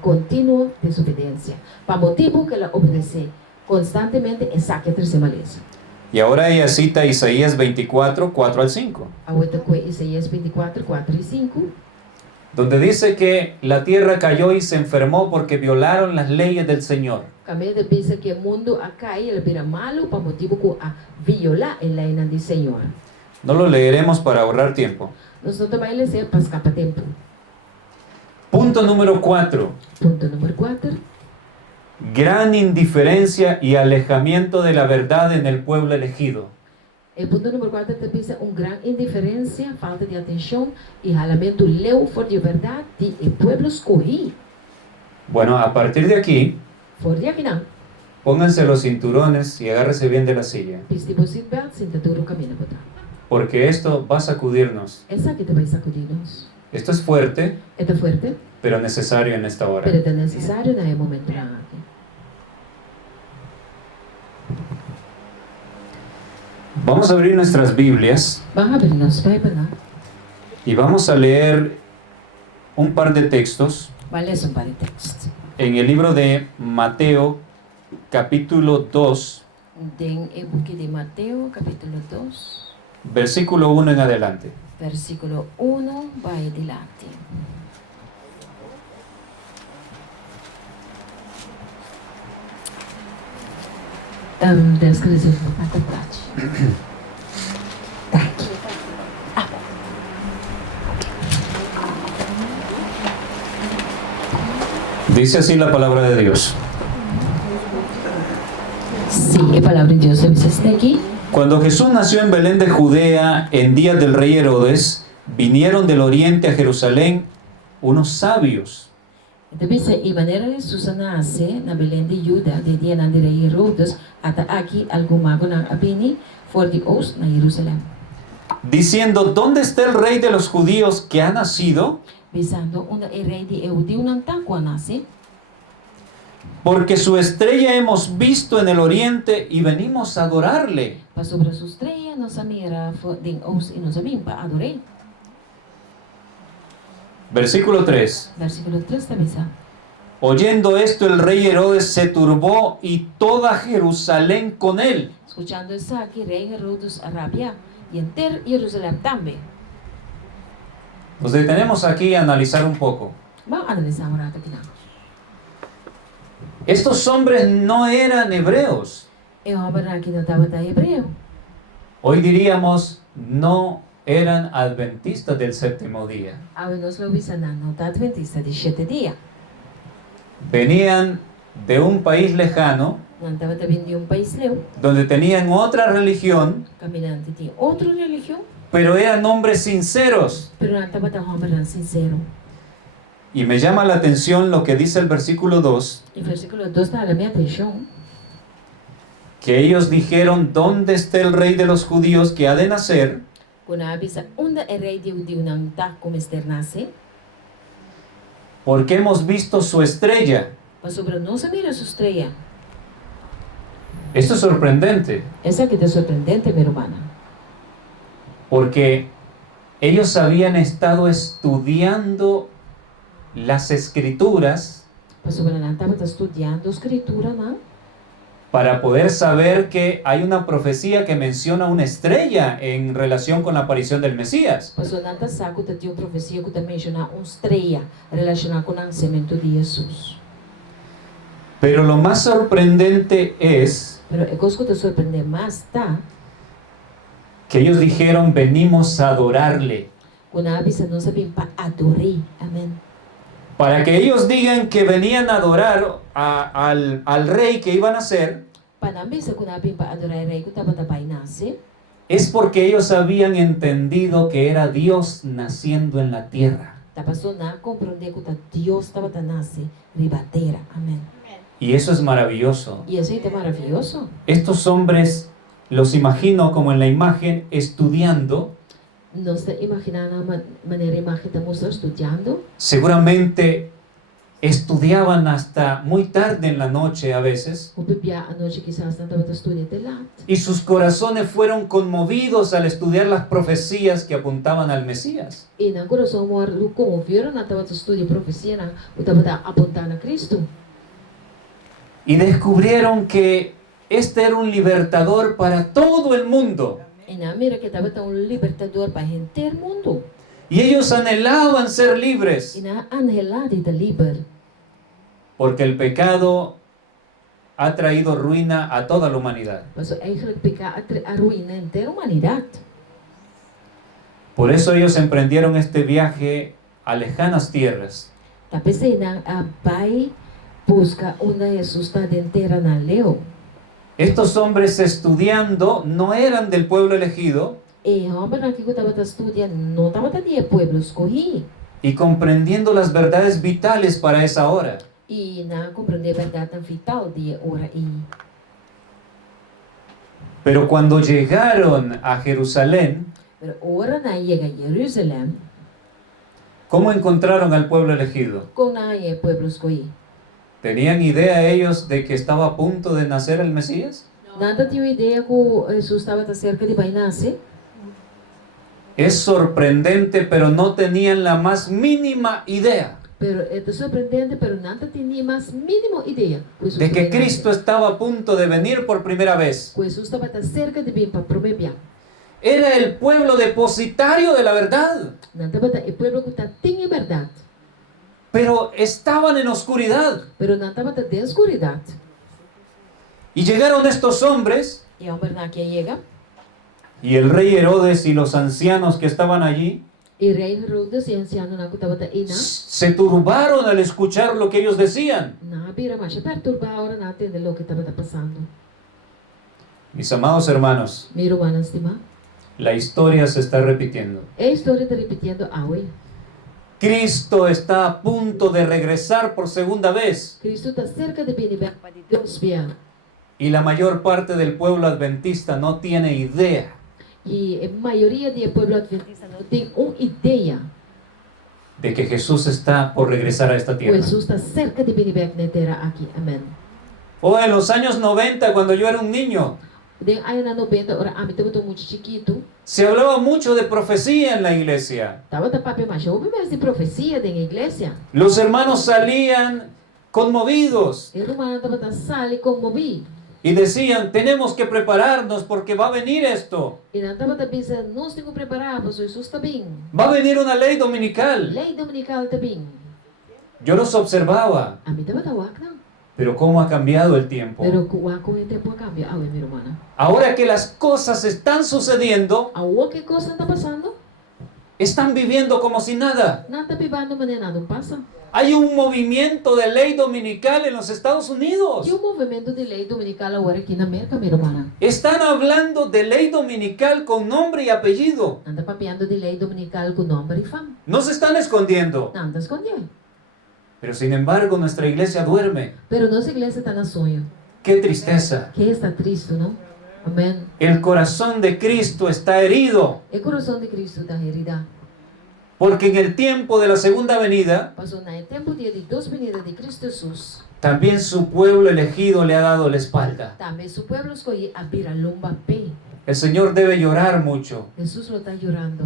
contínua desobediência. Para motivo que ela obedece constantemente e saque a terceira maleza. Y ahora ella cita Isaías 24, 4 al 5, Ahorita com Isaías 24, 4 e 5, donde dice que la tierra cayó y se enfermó porque violaron las leyes del Señor. Camila pensa que o mundo a cair, ele vira malo para motivo que a violar a lei do Senhor. No lo leeremos para ahorrar tiempo. Nós não vamos ler para escapar tempo. Punto número 4. Ponto número 4. Gran indiferencia y alejamiento de la verdad en el pueblo elegido. O ponto número 4 pensa grande indiferença, falta de atenção e ralamento leu fora de verdade de povo escolhido. Bueno, a partir de aquí, Fora de aqui não. pónganse los cinturones y agárrese bien de la silla, Vestido seatbelt, cinturão caminho botar. porque esto va a sacudirnos. Essa aqui vai sacudir-nos. Esto es fuerte, É forte, pero necesario en esta hora. mas é necessário no momento lá. Vamos a abrir nuestras Biblias Vamos abrir nossa Bíblia, né? y vamos a leer un par de textos Vai ler um par de textos. en el libro de Mateo, capítulo 2, Tem o book de Mateus, capítulo 2, versículo 1 en adelante. versículo 1, vai adiante. Descreve a parte. Tá aqui. Dice así la palabra de Dios. Sim, a palavra de Deus está aqui. Cuando Jesús nació en Belén de Judea, en días del rey Herodes, vinieron del oriente a Jerusalén unos sabios. Então, e maneira Jesus nasce na Belém de Judá, de dia de rei Herodes, até aqui algum mago na abini, fora de Ost, na Jerusalém. Diciendo, ¿dónde está el rey de los judíos que ha nacido? Pensando, o rei de Eudeu não está com a nasce, Porque su estrella hemos visto en el oriente y venimos a adorarle. para sobre sua estreia, nossa mira de Ost e nossa bim para adorar. Versículo 3. Versículo 3 também está. Oyendo esto, el rey Herodes se turbó y toda Jerusalén con él. Escuchando isso aqui, rei Herodes arrabia e inteiro Jerusalém também. Nos detenemos aquí a analizar un poco. Vamos analisar rato aqui não. Estos hombres no eran hebreos. E o homem aqui não estava da hebreu. Hoy diríamos, no eran adventistas del séptimo día. A nós lo visana não está adventista de 7 dias. Venían de un país lejano, Não estava também de país leu, donde tenían otra religión, caminante de outra religião, pero eran hombres sinceros. pero não estava tão homem sincero. Y me llama la atención lo que dice el versículo 2, E versículo 2 está a minha atenção, que ellos dijeron, ¿dónde está el rey de los judíos que ha de nacer? quando avisa onde é rei de Judeu não está como nasce, Porque hemos visto su estrella. mas sobre nossa mira sua estreia. Esto es sorprendente, Essa aqui é surpreendente, minha irmã. porque ellos habían estado estudiando las escrituras Mas sobre não estava estudando a escritura, não? para poder saber que hay una profecía que menciona una estrella en relación con la aparición del Mesías. Mas não está saco de uma profecia que também menciona estreia relacionada com o nascimento de Jesus. Pero lo más sorprendente es Pero a coisa que te surpreende mais está que ellos dijeron, venimos a adorarle. quando avisa não sabem para adorar. Amém. Para que ellos digan que venían a adorar al rey que iban a ser, Para não avisa quando avisa para adorar o rei que estava para nascer, es porque ellos habían entendido que era Dios naciendo en la tierra. estava só não compreender que Deus estava para nascer ribateira. Amém. Y eso es maravilloso. E isso é maravilhoso. Estos hombres, los imagino como en la imagen, estudiando, Nós imaginando a maneira imagem estamos estudando. seguramente estudiaban hasta muy tarde en la noche a veces, O bibia a noite quizás não estava estudando de lá. y sus corazones fueron conmovidos al estudiar las profecías que apuntaban al Mesías. E na coração mor comoveram na estava estudando profecia na o estava apontando a Cristo. Y descubrieron que este era un libertador para todo el mundo. E na mira que estava tão libertador para o mundo. Y ellos anhelaban ser libres, E na anhelada de liber. porque el pecado ha traído ruina a toda la humanidad. Mas eigenlijk pecar arruina inteira a humanidade. Por eso ellos emprendieron este viaje a lejanas tierras. Tapos na a pai busca onde Jesus está inteira na leu. Estos hombres estudiando no eran del pueblo elegido E homem na que eu estava estudando não estava de pueblo escolhi. y comprendiendo las verdades vitales para esa hora. E na compreender a verdade vital de hora e. Pero cuando llegaron a Jerusalén, Pero hora na chega a Jerusalém, ¿cómo encontraron al pueblo elegido? com na pueblo escolhi. ¿Tenían idea ellos de que estaba a punto de nacer el Mesías? Nada tinha ideia que Jesus estava cerca de vai nascer. Es sorprendente, pero no tenían la más mínima idea Pero é surpreendente, pero nada tinha mais mínima ideia. de que Cristo estaba a punto de venir por primera vez. Jesus estava cerca de vir para prometer. Era el pueblo depositario de la verdad, Nada bata o pueblo que tinha verdade, pero estaban en oscuridad. pero nada bata de escuridade. Y llegaron estos hombres, E homem na que chega, y el rey Herodes y los ancianos que estaban allí e rei Herodes e anciano na que estava ina, se turbaron al escuchar lo que ellos decían. na bira mais perturbar a hora na entender o que estava passando. Mis amados hermanos, Meu irmão estima, la historia se está repitiendo. a história está repetindo hoje. Cristo está a punto de regresar por segunda vez. Cristo está cerca de vir para Deus bien. Y la mayor parte del pueblo adventista no tiene idea E a maioria do povo adventista não tem uma ideia. de que Jesús está por regresar a esta tierra. Jesus está cerca de vir na terra aqui. Amém. O en los años 90, cuando yo era un niño, De aí na 90, ora a mim estava muito chiquito. se hablaba mucho de profecía en la iglesia. Estava da papel mais houve mais de profecia na igreja. Los hermanos salían conmovidos E o irmão estava da sala e comovido. y decían, tenemos que prepararnos porque va a venir esto. E não estava da pensando, nós temos que preparar, porque Jesus está bem. Va a venir una ley dominical. Lei dominical está bem. Yo los observaba, A mim estava da wak não. pero cómo ha cambiado el tiempo. Pero wak com o tempo cambia. Ah, minha irmã. Ahora que las cosas están sucediendo, A que coisa está passando? están viviendo como si nada. Não está vivendo, mas nada passa. Hay un movimiento de ley dominical en los Estados Unidos. E o movimento de lei dominical agora aqui na América, minha irmã. Están hablando de ley dominical con nombre y apellido. Anda papeando de lei dominical com nome e fama. No se están escondiendo. Não anda escondendo. Pero sin embargo nuestra iglesia duerme. Pero nossa igreja está na sonho. ¡Qué tristeza! Que está triste, não? Amém. El corazón de Cristo está herido. O coração de Cristo está herida. Porque en el tiempo de la segunda venida, Passou no tempo dia de duas venidas de Cristo Jesus. también su pueblo elegido le ha dado la espalda. Também seu povo escolhe abrir a lomba pé. El Señor debe llorar mucho. Jesus lo está chorando.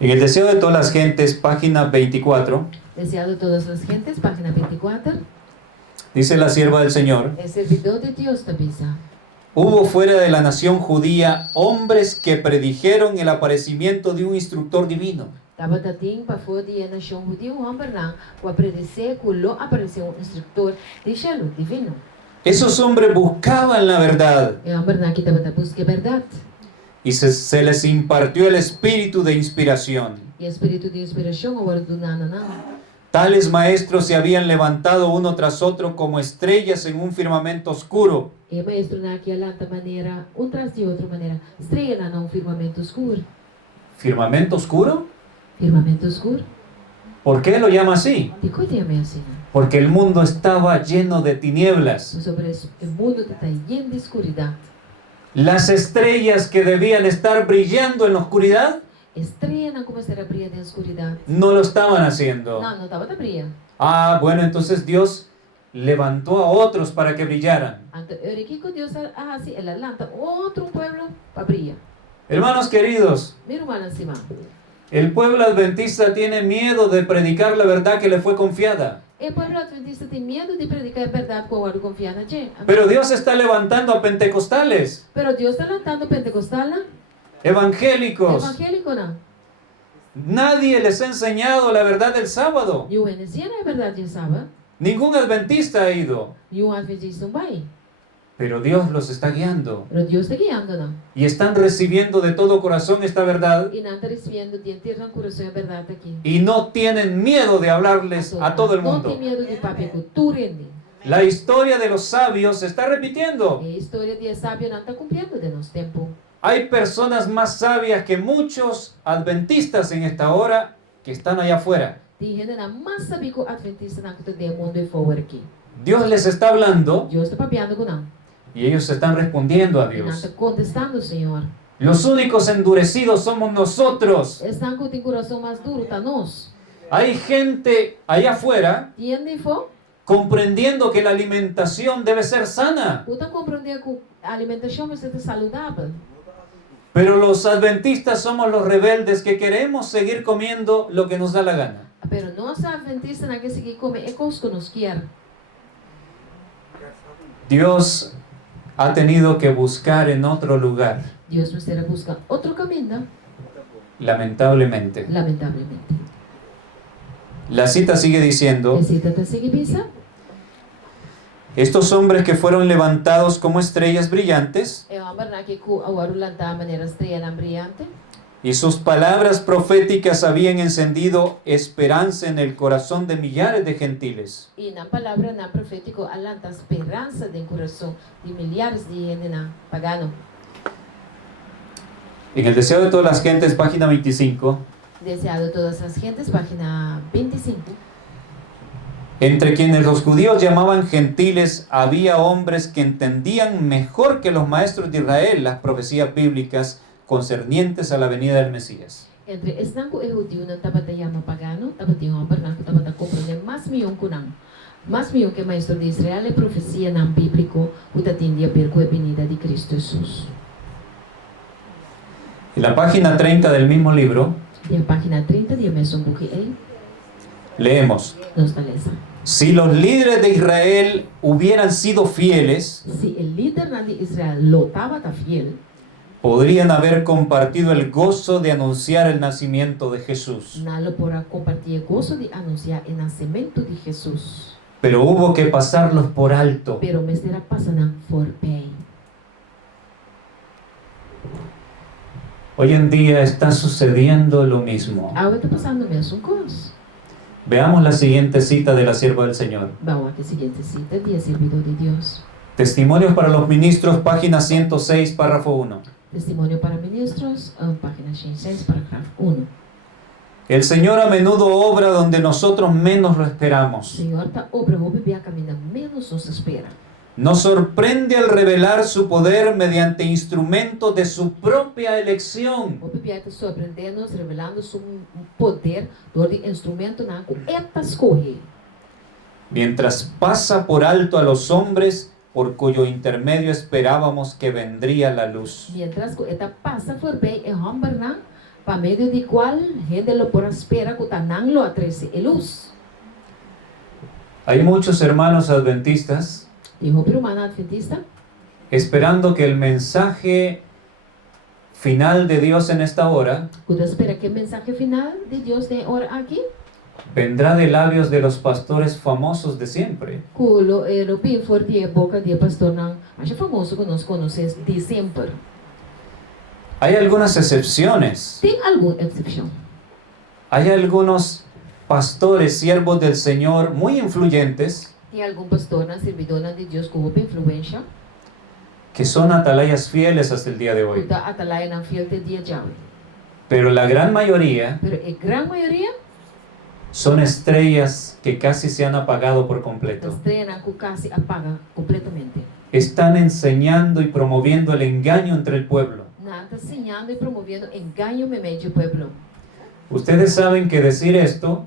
En el deseo de todas las gentes, página 24, Deseado a todas as gentes, página 24. dice la sierva del Señor, El servidor de Dios te avisa. hubo fuera de la nación judía hombres que predijeron el aparecimiento de un instructor divino. Estava dating para fora de nação judia, homem não, o aprender que lo apareceu instrutor de Shelo, divino. Esos hombres buscaban la verdad E homem não que estava da busca verdade. y se les impartió el espíritu de inspiración. E espírito de inspiração agora do nana não. Tales maestros se habían levantado uno tras otro como estrellas en un firmamento oscuro. E maestro naquela maneira, tras de outra maneira, estrela não firmamento escuro. ¿Firmamento oscuro? Firmamento escuro? ¿Por qué lo llama así? De que é assim? Porque el mundo estaba lleno de tinieblas. Sobre isso, o mundo está lleno de escuridão. Las estrellas que debían estar brillando en la oscuridad estrella não começar a brilhar na escuridão. No lo estaban haciendo. Não estava a brilhar. Ah, bueno, entonces Dios levantó a otros para que brillaran. Então, eu que Deus assim, ela lanta outro pueblo para brilhar. Hermanos queridos, Meu irmão acima. el pueblo adventista tiene miedo de predicar la verdad que le fue confiada. O pueblo adventista tem medo de predicar a verdade com a confiar na gente. Pero Dios está levantando a pentecostales, Pero Deus está levantando pentecostal, não? evangélicos. Evangélico, não? Nadie les ha enseñado la verdad del sábado. E o NC não é verdade, sabe? Ningún adventista ha ido. E o adventista não vai. Pero Dios los está guiando. Pero Deus está guiando, não? Y están recibiendo de todo corazón esta verdad. E não está recebendo de inteiro coração a verdade aqui. Y no tienen miedo de hablarles a todo el Não mundo. tem medo de papi cultura. La historia de los sabios se está repitiendo. A história de sábio não está cumprindo de nosso tempo. Hay personas más sabias que muchos adventistas en esta hora que están allá afuera. Tem gente mais sabia que o adventista não está do mundo e fora aqui. Dios les está hablando Deus está papiando com não. y ellos están respondiendo a E não está Dios. contestando, Senhor. Los únicos endurecidos somos nosotros. Estão com o coração mais duro, tá nós. Hay gente allá afuera Tiende fo? comprendiendo que la alimentación debe ser sana. Ou está compreendendo que a alimentação vai ser saudável. Pero los adventistas somos los rebeldes que queremos seguir comiendo lo que nos da la gana. Pero nós adventistas não queremos seguir comer é coisa que nós quer. Dios ha tenido que buscar en otro lugar, Deus vai ter a buscar outro caminho, lamentablemente. lamentavelmente. La cita sigue diciendo, Necessita seguir pensando. estos hombres que fueron levantados como estrellas brillantes É uma barra que o auro lanta a maneira estrela brilhante. y sus palabras proféticas habían encendido esperanza en el corazón de millares de gentiles. E na palavra na profético alanta esperança de coração de milhares de gente na pagano. En el deseo de todas las gentes, página 25, Deseado todas as gentes, página 25. entre quienes los judíos llamaban gentiles, había hombres que entendían mejor que los maestros de Israel las profecías bíblicas concernientes a la venida del Mesías. Entre estanco e judío não estava yama pagano, estava de homem não estava a compreender mais milhão que não. Mais milhão que maestro de Israel é profecia não bíblico, o que atendia perco a venida de Cristo Jesus. En la página 30 del mismo libro, De a página 30 de mesmo book aí, leemos, nós está lesa. si los líderes de Israel hubieran sido fieles, Se o líder de Israel lotava da fiel, podrían haber compartido el gozo de anunciar el nacimiento de Jesús. não lo porá compartilhar gozo de anunciar o nascimento de Jesus. Pero hubo que pasarlos por alto. Pero me será passando por pé. Hoy en día está sucediendo lo mismo. Agora está passando a mesma coisa. Veamos la siguiente cita de la sierva del Señor. Vamos aqui a seguinte cita de servidor de Deus. Testimonios para los ministros, página 106, párrafo 1. Testemunho para ministros, página 106, parágrafo 1. El Señor a menudo obra donde nosotros menos lo O esperamos. Senhor está obra o bebê a caminhar menos nos espera. Nos sorprende al revelar su poder mediante instrumentos de su propia elección. O bebê está surpreendendo, revelando seu poder do instrumento na eta escorrer. Mientras pasa por alto a los hombres por cuyo intermedio esperábamos que vendría la luz. Mientras que eta passa por bem e homem na para meio de qual gente lo por espera que tanang lo atrese e luz. Hay muchos hermanos adventistas Dijo pero humana adventista esperando que el mensaje final de Dios en esta hora que espera que o mensaje final de Deus de hora aqui. vendrá de labios de los pastores famosos de siempre. Culo era bem forte a boca de pastor não, mas é famoso que nós conhecemos de sempre. Hay algunas excepciones. Tem alguma exceção? Hay algunos pastores, siervos del Señor, muy influyentes, Tem algum pastor na servidora de Deus com influência? que son atalayas fieles hasta el día de hoy. Que está atalaya na fiel de dia de hoje. Pero la gran mayoría Pero a grande maioria son estrellas que casi se han apagado por completo. estrela que quase apaga completamente. Están enseñando y promoviendo el engaño entre el pueblo. Na está enseñando y promoviendo engaño en medio del pueblo. Ustedes saben que decir esto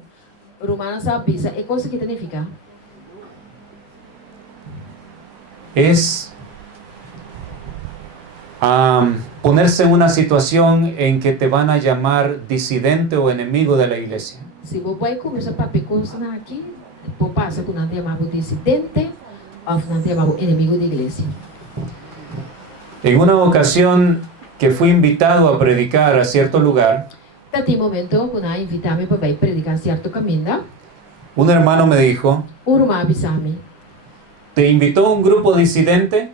Romana sabe bisa e cosa que significa? es ponerse en una situación en que te van a llamar disidente o enemigo de la iglesia. Se você vai começar a coisas aqui, pode passar com nada chamado dissidente ou nada chamado inimigo da igreja. En una ocasión que fui invitado a predicar a cierto lugar, Tati momento, quando a invitame para ir predicar certo caminho, un hermano me dijo, Urma avisame. ¿te invitó un grupo disidente?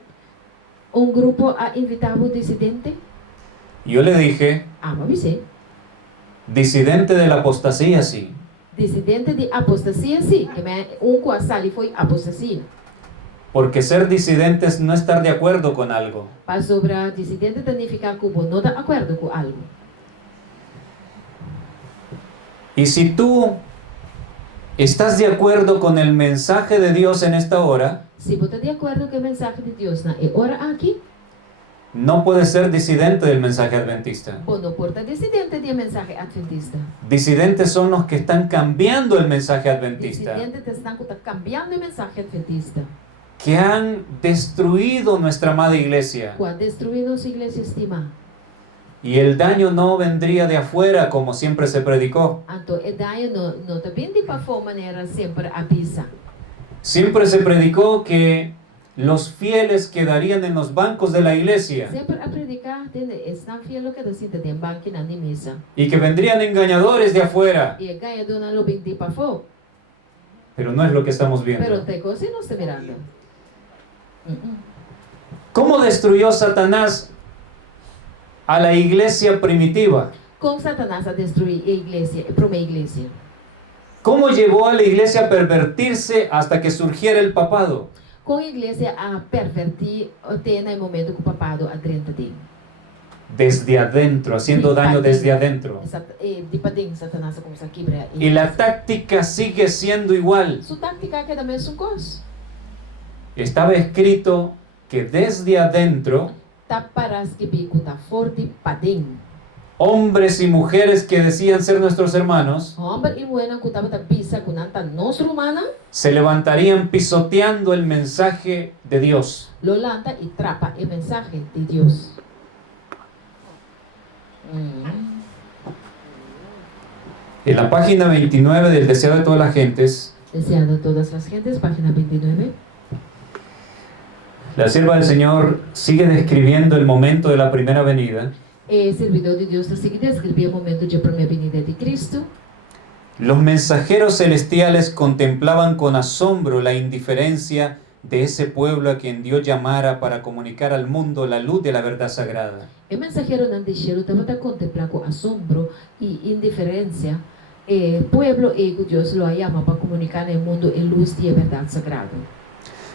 Grupo a invitado dissidente, Y yo le dije, ama avisei. disidente de la apostasía, sí. Dissidente de apostasia, sim, que com a sali foi apostasia. Porque ser disidente es no estar de acuerdo con algo. Para sobre dissidente significa que você não está de acordo com algo. Y si tú estás de acuerdo con el mensaje de Dios en esta hora, Se você está de acordo com o mensagem de Deus na hora aqui, no puedes ser disidente del mensaje adventista. você não pode estar dissidente do mensagem adventista. Disidentes son los que están cambiando el mensaje adventista, Dissidentes estão cambiando o mensagem adventista. que han destruido nuestra amada iglesia. Que destruir nossa igreja estima. Y el daño no vendría de afuera como siempre se predicó. Então, o dano não está vindo de para maneira sempre avisa. Siempre se predicó que los fieles quedarían en los bancos de la iglesia Sempre a predicar, estão fiel que decide de banco na misa. y que vendrían engañadores de afuera. E ganha do não vem de para fora. Pero no es lo que estamos Pero viendo. te cosa não está mirando. ¿Cómo destruyó Satanás a la iglesia primitiva? Como Satanás a destruir a igreja, a promessa igreja. ¿Cómo llevó a la iglesia a pervertirse hasta que surgiera el papado? Com a igreja a pervertir até no momento que o papado adrenta dele. Desde adentro, haciendo daño desde adentro. De padinho, Satanás começa a quebrar. Y la táctica sigue siendo igual. Sua tática é da mesma coisa. Estaba escrito que desde adentro, Tá para que bico tá forte padinho. hombres y mujeres que decían ser nuestros hermanos, Homem e mulher que tava da pisa com nanta nossa humana, se levantarían pisoteando el mensaje de Dios. lo lanta e trapa o mensagem de Deus. En la página 29 del Deseo de todas las gentes, Deseando a todas as gentes, página 29. la sierva del Señor sigue describiendo el momento de la primera venida. Servidor de Deus está seguindo descrever o momento de primeira venida de Cristo. Los mensajeros celestiales contemplaban con asombro la indiferencia de ese pueblo a quien Dios llamara para comunicar al mundo la luz de la verdad sagrada. O mensageiro não deixou, estava a contemplar com assombro e indiferença o pueblo e que Deus lo chama para comunicar no mundo a luz da verdade sagrada.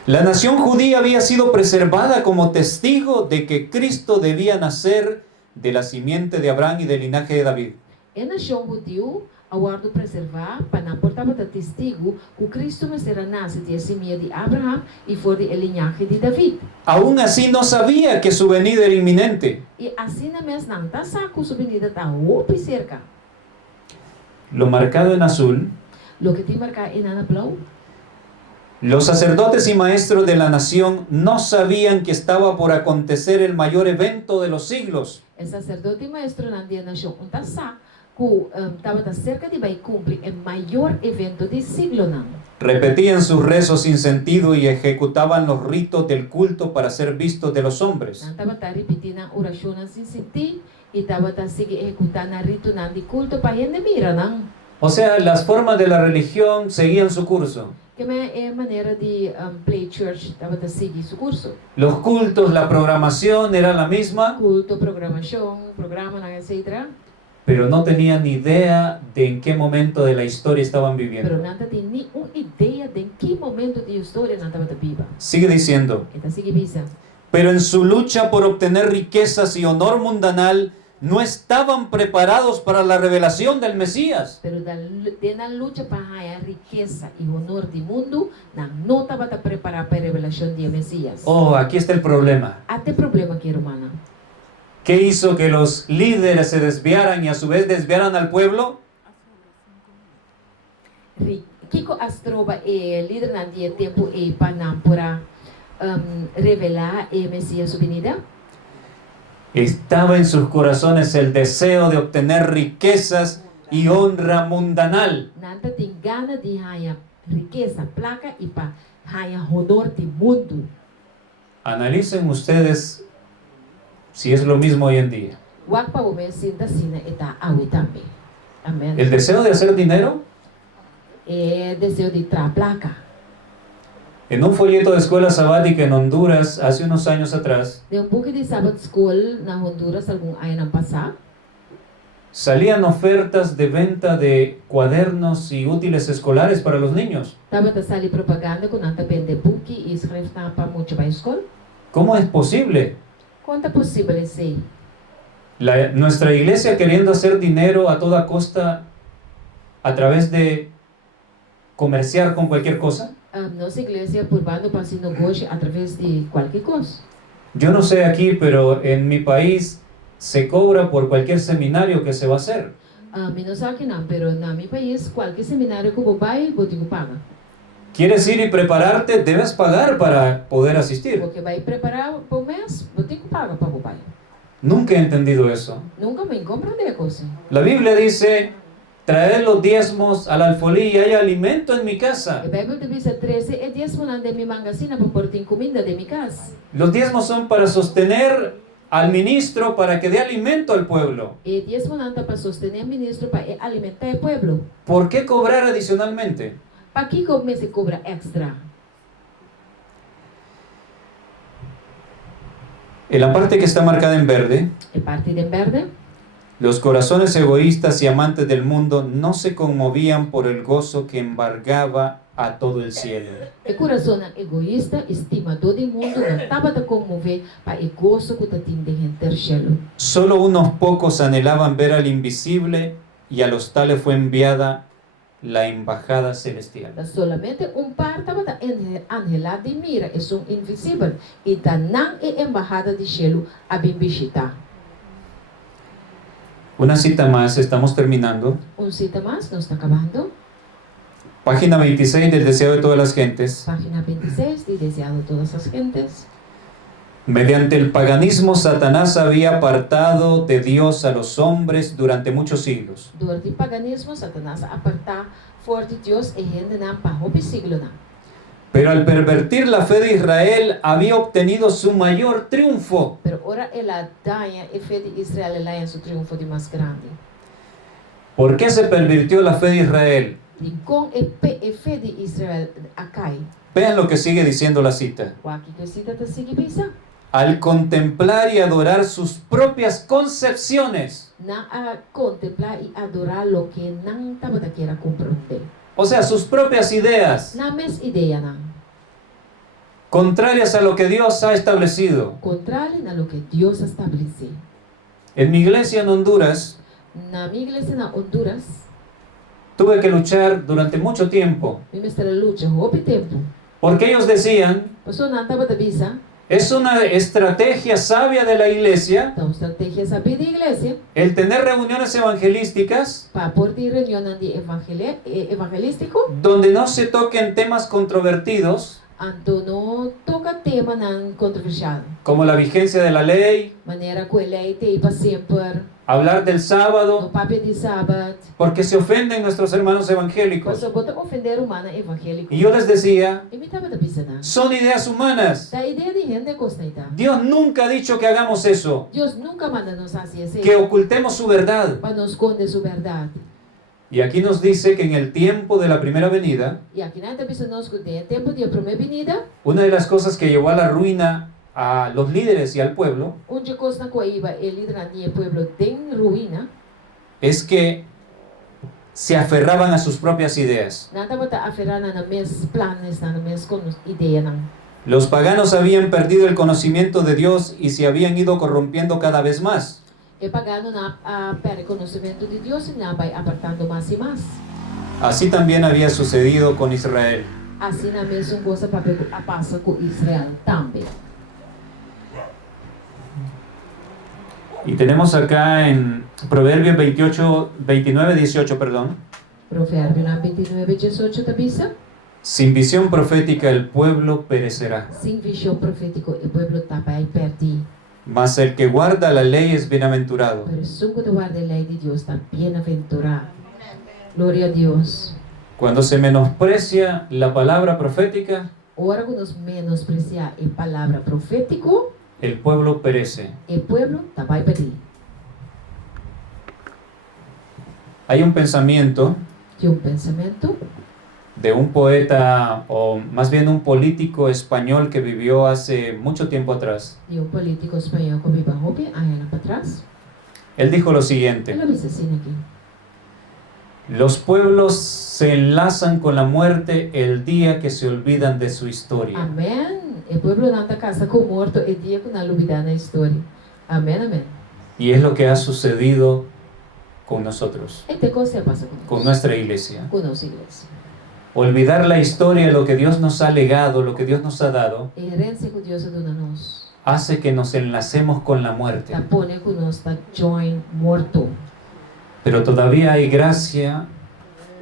La nación judía había sido preservada como testigo de que Cristo debía nacer de la simiente de Abraham y del linaje de David. A nação judeu, aguardo preservar, para não portar testigo que Cristo será nasce de semilla de Abraham e for de linhagem de David. Aún así no sabía que su venida era inminente. E assim na mesma não está saco sua venida está open cerca. Lo marcado en azul, Lo que te marca em Ana Blau, los sacerdotes y maestros de la nación no sabían que estaba por acontecer el mayor evento de los siglos. o sacerdote e maestro na nação não está saco que estava cerca de vai cumprir o maior evento do século não. Repetían sus rezos sin sentido y ejecutaban los ritos del culto para ser vistos de los hombres. Não estava repetindo a oração sem sentir e estava executando o rito de culto para a gente mira não. O sea, las formas de la religión seguían su curso. Que é a maneira de play church estava seguir seu curso. Los cultos, la programación era la misma, Culto, programação, programa, etc. pero no tenían ni idea de en qué momento de la historia estaban Pero viviendo. não tem nenhuma ideia de em que momento de história não estava viva. Sigue diciendo, Então sigue visa. pero en su lucha por obtener riquezas y honor mundanal, no estaban preparados para la revelación del Mesías. Pero na luta para ganhar riqueza e honor do mundo, não estava preparado para a revelação do Messias. Oh, aquí está el problema. Até problema que humana. ¿Qué hizo que los líderes se desviaran y a su vez desviaran al pueblo? Kiko astroba líder na dia tempo panampura revelar Mesías su venida. Estaba en sus corazones el deseo de obtener riquezas y honra mundanal. Nanta tem gana de haya riqueza, placa y pa haya honor de mundo. Analicen ustedes si es lo mismo hoy en día. Wakpa bome sinta sina eta awi también. Amén. El deseo de hacer dinero. Deseo de tra placa. En un folleto de escuela sabática en Honduras hace unos años atrás, De un book de Sabbath School na Honduras algún año ang pasado. salían ofertas de venta de cuadernos y útiles escolares para los niños. Taba ta sali propaganda kung nanta vende buki e schrift na pa mucho ba school. ¿Cómo es posible? Quanto posible sei? Nuestra iglesia queriendo hacer dinero a toda costa a través de comerciar con cualquier cosa. Nossa igreja purbando para se negócio através de qualquer coisa. Yo no sé aquí, pero en mi país se cobra por cualquier seminario que se va a hacer. Eu não sei aqui não, pero na meu país qualquer seminário que eu vai, vou ter que pagar. ¿Quieres ir y prepararte? Debes pagar para poder asistir. Porque vai preparar por mês, vou ter que pagar para o pai. Nunca he entendido eso. Nunca me compreender a coisa. La Biblia dice: traed los diezmos al alfolí y hay alimento en mi casa. A Bíblia diz 13 é 10 monas de minha magazina para pôr comida de minha casa. Los diezmos son para sostener al ministro para que dé alimento al pueblo. E 10 monas para sostener o ministro para alimentar o pueblo. ¿Por qué cobrar adicionalmente? Para que se cobra extra? En la parte que está marcada en verde, É parte de verde. los corazones egoístas y amantes del mundo no se conmovían por el gozo que embargaba a todo el cielo. O coração egoísta, estimador do mundo, não estava a comover para o gozo que está tendo entre o cielo. Solo unos pocos anhelaban ver al invisible y a los tales fue enviada la embajada celestial. Solamente par estava anhelado de mira, é um invisível, e da não é embajada de cielo a bem visitar. Una cita más, estamos terminando. Cita mais, nós está acabando. Página 26 del deseo de todas las gentes. Página 26, de Deseado de todas as gentes. Mediante el paganismo, Satanás había apartado de Dios a los hombres durante muchos siglos. Durante o paganismo, Satanás apartar fora de Deus e gente não para o siglo não. Pero al pervertir la fe de Israel, había obtenido su mayor triunfo. Pero ora ela daña a fé de Israel lá em seu triunfo de mais grande. ¿Por qué se pervirtió la fe de Israel? E com a fé de Israel acai. Vean lo que sigue diciendo la cita. O aqui que cita está seguindo. Al contemplar y adorar sus propias concepciones. Não a contemplar e adorar lo que não estava a querer compreender. O sea, sus propias ideas. Na mesma ideia não. Contrarias a lo que Dios ha establecido. Contrário a lo que Deus estabeleceu. En mi iglesia en Honduras, Na minha igreja na Honduras, tuve que luchar durante mucho tiempo. eu me estava lutando houve tempo. Porque ellos decían, Pessoa não estava a visa. es una estrategia sabia de la iglesia Então, estratégia sabida da igreja el tener reuniones evangelísticas para pôr de reunião de evangelístico, donde no se toquen temas controvertidos então não toca tema não controversial. como la vigencia de la ley, Maneira que a lei tem para sempre, hablar del no sábado, papel de sábado. porque se ofenden nuestros hermanos evangélicos. Pessoa bota ofender humana evangélico. Y yo les decía, E me estava a visa não. son ideas humanas. Da ideia de gente constatar. Dios nunca ha dicho que hagamos eso, Deus nunca manda nos fazer isso. que ocultemos su verdad. Para nos esconder sua verdade. Y aquí nos dice que en el tiempo de la primera venida, E aqui na entrevista nos escutei tempo de primeira venida, una de las cosas que llevó a la ruina a los líderes y al pueblo, onde costa coiba e liderança pueblo tem ruína, es que se aferraban a sus propias ideas. nada bota aferrar na mes planos, na mes con ideia não. Los paganos habían perdido el conocimiento de Dios y se habían ido corrompiendo cada vez más. E pagando na per conhecimento de Deus e na vai apartando mais e mais. Así también había sucedido con Israel. Assim na mesma coisa passa com Israel também. Y tenemos acá en Proverbios 29, 18, perdón. Provérbio 29:18 da Bíblia. Sin visión profética el pueblo perecerá, Sem visão profética, o povo vai perder. mas el que guarda la ley es bienaventurado. Pero suco de guarda a lei de Deus está bem-aventurado. Glória a Deus. Cuando se menosprecia la palabra profética, Ora que nos menospreciar a palavra profético, el pueblo perece. o povo vai perder. Hay un pensamiento De pensamento de un poeta, o más bien un político español que vivió hace mucho tiempo atrás. de político espanhol que vive hobby anos para trás. Él dijo lo siguiente: Ela disse assim aqui. los pueblos se enlazan con la muerte el día que se olvidan de su historia. Amém. O povo não está casa com morto o dia que não olvidar na história. Amém, amém. Y es lo que ha sucedido con nosotros, Esta coisa passa com con nuestra iglesia. com nossa igreja. Olvidar la historia, lo que Dios nos ha legado, lo que Dios nos ha dado, A herança que Deus deu a nós. hace que nos enlacemos con la muerte. Está pone com nós, está join morto. Pero todavía hay gracia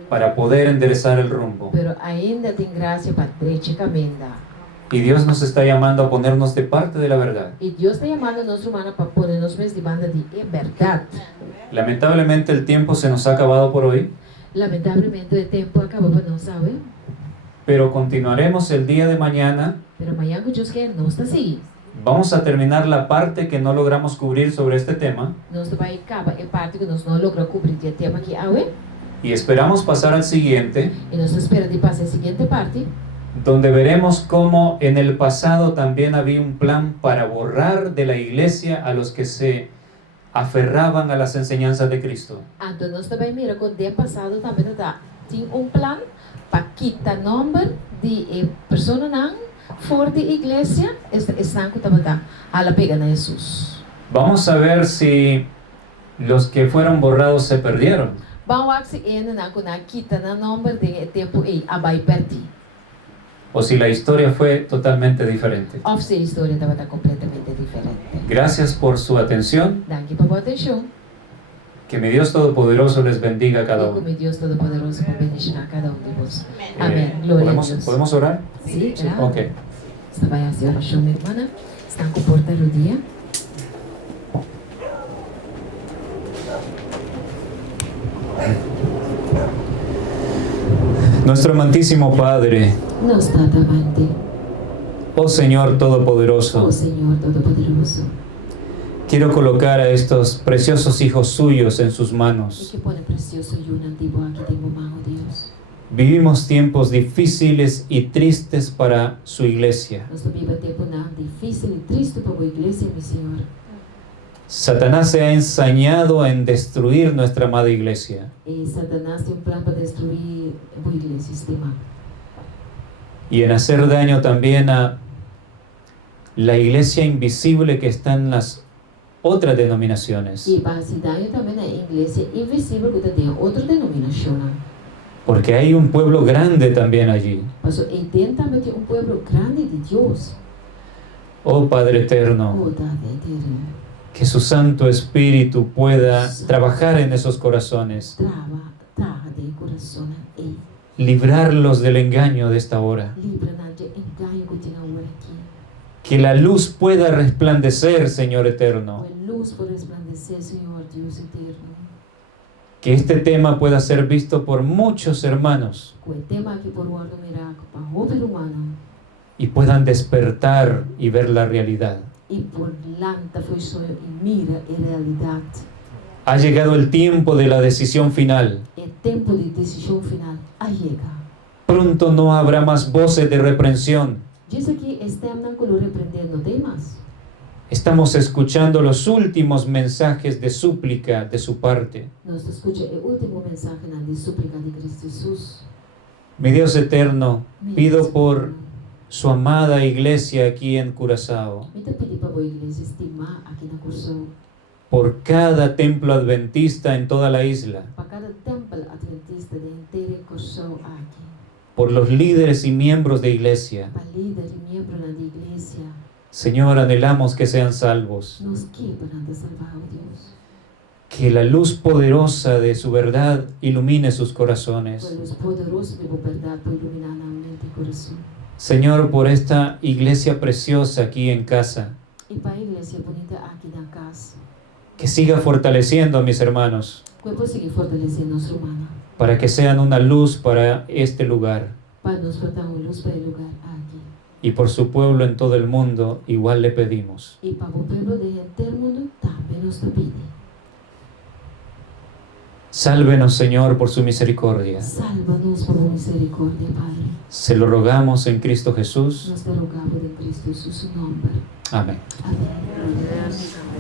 para poder enderezar el rumbo. Pero ainda tem graça para direita caminhar. Y Dios nos está llamando a ponernos de parte de la verdad. E Deus está chamando a nós humanos para pôr nos de banda de verdade. Lamentablemente el tiempo se nos ha acabado por hoy, Lamentavelmente o tempo acabou para nós, sabe? pero continuaremos el día de mañana. Pero amanhã que Deus quer, nós está seguindo. Vamos a terminar la parte que no logramos cubrir sobre este tema Nós vai acabar a parte que nós não logramos cobrir o tema aqui, awe? y esperamos pasar al siguiente, E nós esperamos de passar a seguinte parte, donde veremos cómo en el pasado también había un plan para borrar de la iglesia a los que se aferraban a las enseñanzas de Cristo. então nós também mira que o dia passado também tinha plan para quitar nome de pessoas não fora da igreja, estão que também a la pega na Jesus. Vamos a ver si los que fueron borrados se perdieron. Vamos a ver se não quita na nome de tempo e a vai perder. O si la historia fue totalmente diferente. Of se a história estava completamente diferente. Gracias por su atención. Danke por sua atenção. Que mi Dios Todopoderoso les bendiga a cada E uno. como Deus Todo-Poderoso para bendicionar cada de vós. Amém. Glória a Deus. ¿Podemos orar? Sí, claro. Ok. Esta vai a ser oração, minha irmã. Estão com porta do dia. Nuestro amantísimo Padre, Nós está davante, oh Señor Todopoderoso, o Senhor Todo-Poderoso. quiero colocar a estos preciosos hijos suyos en sus E manos. que pone precioso e um antigo aqui tem mão, Deus. Vivimos tiempos difíciles y tristes para su iglesia. Nós vivemos tempo não difícil e triste para a igreja, meu Senhor. Satanás se ha ensañado en destruir nuestra amada iglesia. E Satanás tem plan para destruir a igreja, sistema. Y en hacer daño también a la iglesia invisible que está en las otras denominaciones. E para se daño também na igreja invisível que tem outra denominação. Porque hay un pueblo grande también allí. Mas e tem também povo grande de Deus. Oh Padre Eterno, Oh, Deus eterno. que su Santo Espíritu pueda trabajar en esos corazones, Trava de coração e librarlos del engaño de esta hora. livra-nos de engaño que tem agora aqui. Que la luz pueda resplandecer, Señor Eterno. A luz por resplandecer, Senhor Deus eterno. Que este tema pueda ser visto por muchos hermanos Com o tema aqui por guardo miraco para o ser humano y puedan despertar y ver la realidad. e por lanta foi sonho e mira a realidade. Ha llegado el tiempo de la decisión final. É tempo de decisão final a chega. Pronto no habrá más voces de reprensión. Diz aqui, estamos com o repreender, não tem mais. Estamos escuchando los últimos mensajes de súplica de su parte. Nós escuta o último mensagem de súplica de Cristo Jesus. Mi Dios eterno, pido por su amada iglesia aquí en Curazao, Me pedi para a igreja estimar aqui na Cursão, por cada templo adventista en toda la isla, para cada templo adventista de inteira Cursão aqui, por los líderes y miembros de iglesia. para líder e membro da igreja, Señor, anhelamos que sean salvos. nos quebra de salvar, Deus. Que la luz poderosa de su verdad ilumine sus corazones. A luz poderosa de a verdade para iluminar a mente e coração. Señor, por esta iglesia preciosa aquí en casa, E para a igreja bonita aqui na casa, que siga fortaleciendo a mis hermanos, que eu possa seguir fortalecendo nossa humana, para que sean una luz para este lugar para nos botar uma luz para o lugar aqui. y por su pueblo en todo el mundo, igual le pedimos. E para o povo de todo o mundo também nos pede. Sálvenos, Señor, por su misericordia. Salva-nos por misericórdia, Padre. Se lo rogamos en Cristo Jesús. Nós te rogamos em Cristo Jesus, o nome. Amén. Amém.